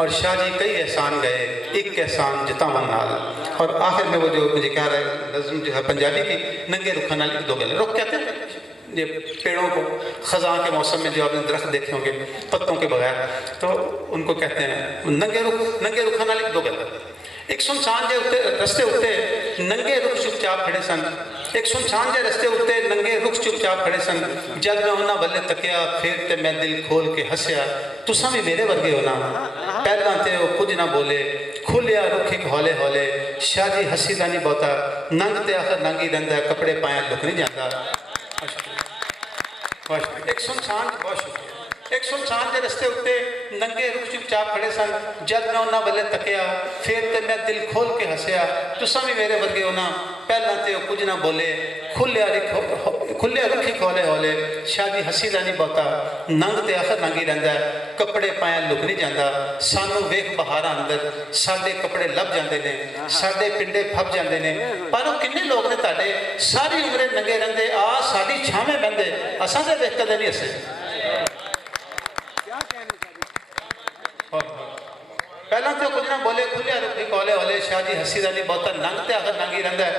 और शाह जी कई एहसान गए एक एहसान जितावन नाल, और आखिर में वो जो मुझे कह रहा है नज़्म जो है पंजाबी की, नंगे रुखा नाल एक दो गल रुख कहते हैं ये पेड़ों को, खज़ां के मौसम में जो आपने दरख्त देखे होंगे पत्तों के बगैर, तो उनको कहते हैं नंगे रुखा नाल एक दो गल, एक सुनसान जे उत्ते रस्ते उत्ते नंगे रुख चुपचाप खड़े सन, एक सुनसान जे रस्ते उत्ते नंगे रुख चुपचाप खड़े सन, जब मैं उन्हां वल्ले तकिया फिर ते मैं दिल खोल के हसिया, तुसां भी मेरे वर्गे हो ना, पहलां ते वो कुछ ना बोले, खुलिया रुख एक हौले हौले, शाह जी हसी दा नहीं बहुता, नंग ते आखिर नंग ही रहिंदा, कपड़े पाया लुक नहीं जाता। एक सुनसान, बहुत शुक्रिया, एक सुनसान के रस्ते उत्ते नंगे रुख चुपचाप खड़े सन, जब मैं उन्हां वल्ले तकिया फिर ते मैं दिल खोल के हसिया, तुसां भी मेरे वर्गे हो ना, पहलां ते कुछ ना बोले, खुलिया रुख एक हौले हौले, शाह जी हसी दा नहीं बहुता, नंग ते आखिर नंग ही रहिंदा, कपड़े पाया लुक नहीं जाता, सानू वेख बहारां अंदर साडे कपड़े लभ जांदे ने, साडे पिंडे फब जांदे ने, पर वो किन्ने लोग ने तुहाडे सारी उम्रे नंगे रहिंदे आ साडी छावें बहिंदे, असां ते वेख कदे नहीं हसे। पहला तो कुछ ना बोले, खुलिया रुखी कौले हौले, शाह जी हसी दा नहीं बहुता, नंग ते आखिर नंग ही रहिंदा,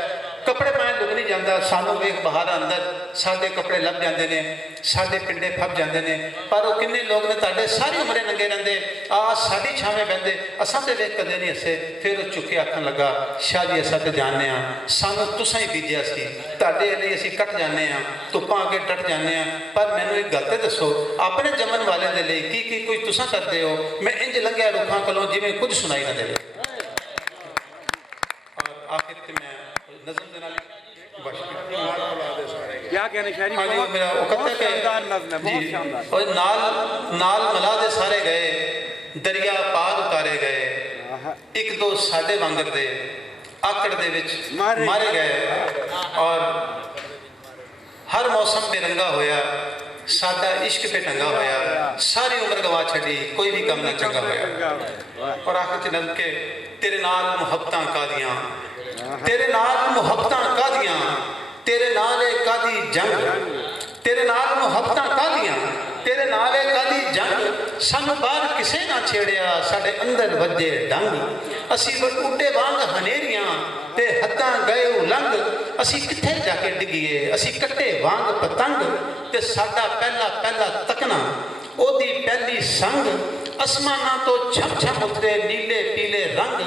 कपड़े पाए लुक नहीं जाता, सानू वेख बहार अंदर साडे कपड़े लभ जाते ने, साडे पिंडे फब जाते ने, पर वो किन्ने लोग ने तुहाडे सारी उम्रे नंगे रहिंदे आ साडी छावें बहिंदे, असां ते वेख कदे नहीं हसे। फिर वो चुके आखन लगा, शाह जी असां ते जानने आ, सानू तुसां ही बीजिया सी, तुहाडे लई असीं कट जाने आ, धुप्पां अगे डट जाने आ, पर मैनू एक गल ते दसो अपने जमन वाले दे लई की कुछ तुसां करदे हो, मैं इंज लंघिया रुखां कोलों जिवें कुछ सुनाई ना देवे। और आखिर ते मैं नज़म दे नाल क्या कहने शायरी, हाँ जी, मेरा वो कहता है शानदार नज़्म है, बहुत जी, शानदार। और नाल मला दे सारे गए, दरिया पार उतारे गए, एक दो साडे वांगर दे आकड़ दे विच मारे गए, और हर मौसम बेरंगा होया, साडा इश्क पे टंगा होया, सारी उम्र गवा छड़ी कोई भी कम ना चंगा होया, और आखिर च नज़्म के तेरे नाल मुहब्बतां कादियां, तेरे नाल मुहब्बतां कादियां, तेरे नाल ए कादी जंग, तेरे नाल मुहब्बतां कादियां, तेरे नाल ए कादी जंग, सानू बाहर किसे ना छेड़िया, साडे अंदर वजे डंग, असी उड्डे वांग हनेरियां ते हद्दां गए उलंघ, असी किथे जाके डिगिए, असी कट्टे वांग पतंग, ते साडा पहला तकना ओदी पहली संग, आसमानां तो छम छम उतरे नीले पीले रंग,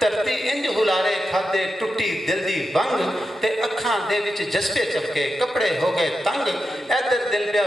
धरती इंज हुलारे खादे टुटी दिल दी वंग, ते अखां दे विच जज्बे चमके कपड़े हो गए तंग, इधर दिल पिया